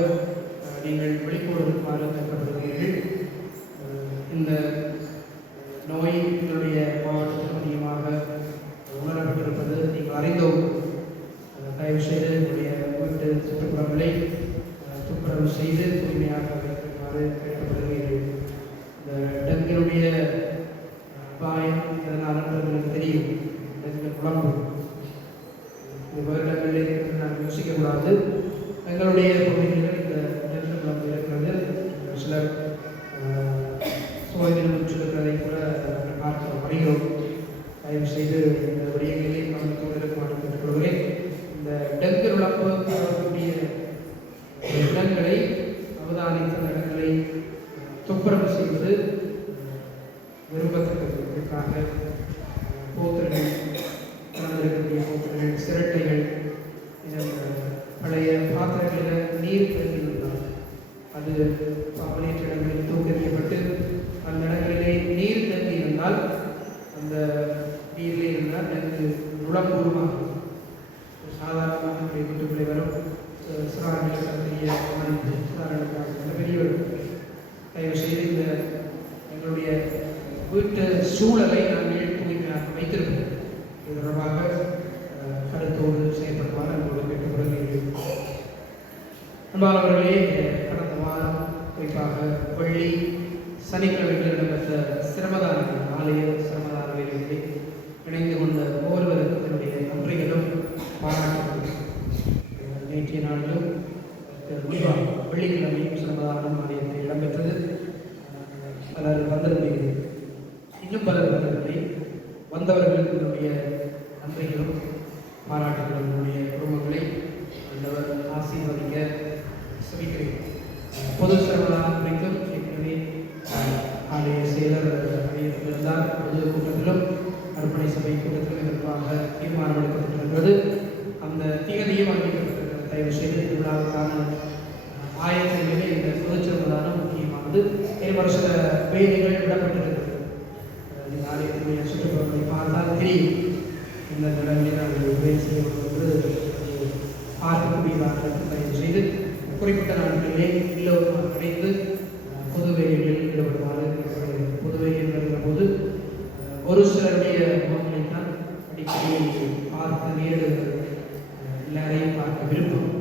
நீங்கள் விழிப்புணர்வுமாறு கேட்கப்படுகிறீர்கள். இந்த நோயினுடைய மாவட்டத்தில் அதிகமாக உணரப்பட்டிருப்பது நீங்கள் அறிந்தோம். தயவு செய்து என்னுடைய வீட்டு சுற்றுப்புறங்களை துப்புரவு செய்து தூய்மையாக வைக்குமாறு கேட்கப்படுகிறீர்கள். இந்த டெங்கினுடைய அபாயம் எதனால் உங்களுக்கு தெரியும். டெங்கு குழம்பு இந்த வருடங்களில் நாங்கள் யோசிக்கக்கூடாது. எங்களுடைய பகுதிகளில் இந்த டெங்கு குழம்பு இருக்கிறது. சிலர் சோதனை முற்றிருக்கிறதை கூட பார்க்க வருகிறோம். தயவு செய்து இந்த விடயங்களை கவனத்தோடு இருக்குமாறு கேட்டுக்கொள்கிறேன். இந்த டெங்கு இழப்பு வரக்கூடிய இடங்களை அவதானித்த இடங்களை துப்புரவு செய்வது விரும்பத்தக்கது. இதற்காக போத்தல்கள், இருக்கக்கூடிய போத்தல்கள், சிரட்டைகள், பழைய பாத்திரங்களில் நீர் தேங்கியிருந்தால் அது பாவலேற்ற இடங்களில் தூக்கறிக்கப்பட்டு அந்த இடங்களிலே நீர் தேங்கி இருந்தால் அந்த நீரிலே இருந்தால் எனக்கு நுளம் உருவாகும். சாதாரணமாக நம்முடைய வீட்டுக்குள்ளே வரும் சிறார்களுடைய சிறார்களுக்காக பெரியவர்கள் தயவு செய்து இந்த எங்களுடைய வீட்டு சூழலை நாங்கள் தூய்மையாக வைத்திருப்போம். இது தொடர்பாக கருத்தோடு செயல்படுவார் நம்மளோட கேட்டுக்கொள்கிறேன். அன்பானவர்களே, கடந்த வாரம் குறிப்பாக வெள்ளி சனிக்கிழமைகளில் இடம்பெற்ற சிரமதானங்கள், ஆலய சிரமதான வேலைகளை இணைந்து கொண்ட ஒவ்வொருவருக்கும் என்னுடைய நன்றிகளும் பாராட்டுகளும். நேற்றைய நாளிலும் வெள்ளிக்கிழமையும் சிரமதானம் ஆலயத்தில் இடம்பெற்றது. பலர் வந்திருந்தீர்கள், இன்னும் பலர் வந்தவர்களை வந்தவர்களுக்கு என்னுடைய நன்றிகளும் பாராட்டுகளும். என்னுடைய குடும்பங்களை ஆண்டவர் ஆசீர்வதிக்க செபிக்கிறேன். பொது சிரமதானம் குறித்தும் ஏற்கனவே ஆலய செயலர் அறிவித்திருந்தார். பொது கூட்டத்திலும் அர்ப்பணை சபை கூட்டத்திலும் இதற்காக தீர்மானம் எடுக்கப்பட்டிருக்கிறது. அந்த திகதியும் அறிவிக்கப்பட்டிருக்கிறது. தயவு செய்து விழாவுக்கான ஆயத்தங்களிலே இந்த பொது சிரமதானம் முக்கியமானது. வருஷ வேலைகள் விடப்பட்டிருக்கிறது. இந்த ஆலயத்தினுடைய சுற்றுப்புறங்களை பார்த்தால் தெரியும் இந்த நிலைமையில் நாங்கள் வேலை செய்யணும் என்று பார்க்கக்கூடியதாக தயவு செய்து குறிப்பிட்ட நாட்களிலே எல்லோரும் அடைந்து பொது வேலைகளில் ஈடுபடுவார்கள். பொது வேலையில் வருகிற போது ஒரு சிலருடைய முகங்களைத்தான் அடிக்கடி பார்க்க நேரிடுகிறது. எல்லாரையும் பார்க்க விருப்பம்.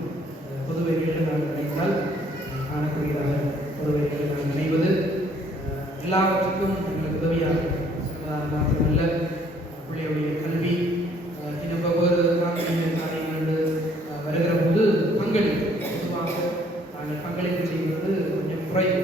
பொது வேலைகளில் நாங்கள் நினைத்தால் காணக்கூடியதாக பொது வேலைகளில் நாங்கள் நினைவது எல்லாவற்றுக்கும் எங்களுக்கு உதவியாக மாத்திரமல்ல, பிள்ளையுடைய கல்வி இன்னும் ஒவ்வொரு காரியங்கள் வருகிற போது பங்களிப்பு பொதுவாக நாங்கள் பங்களிப்பு செய்வது கொஞ்சம் குறைவு.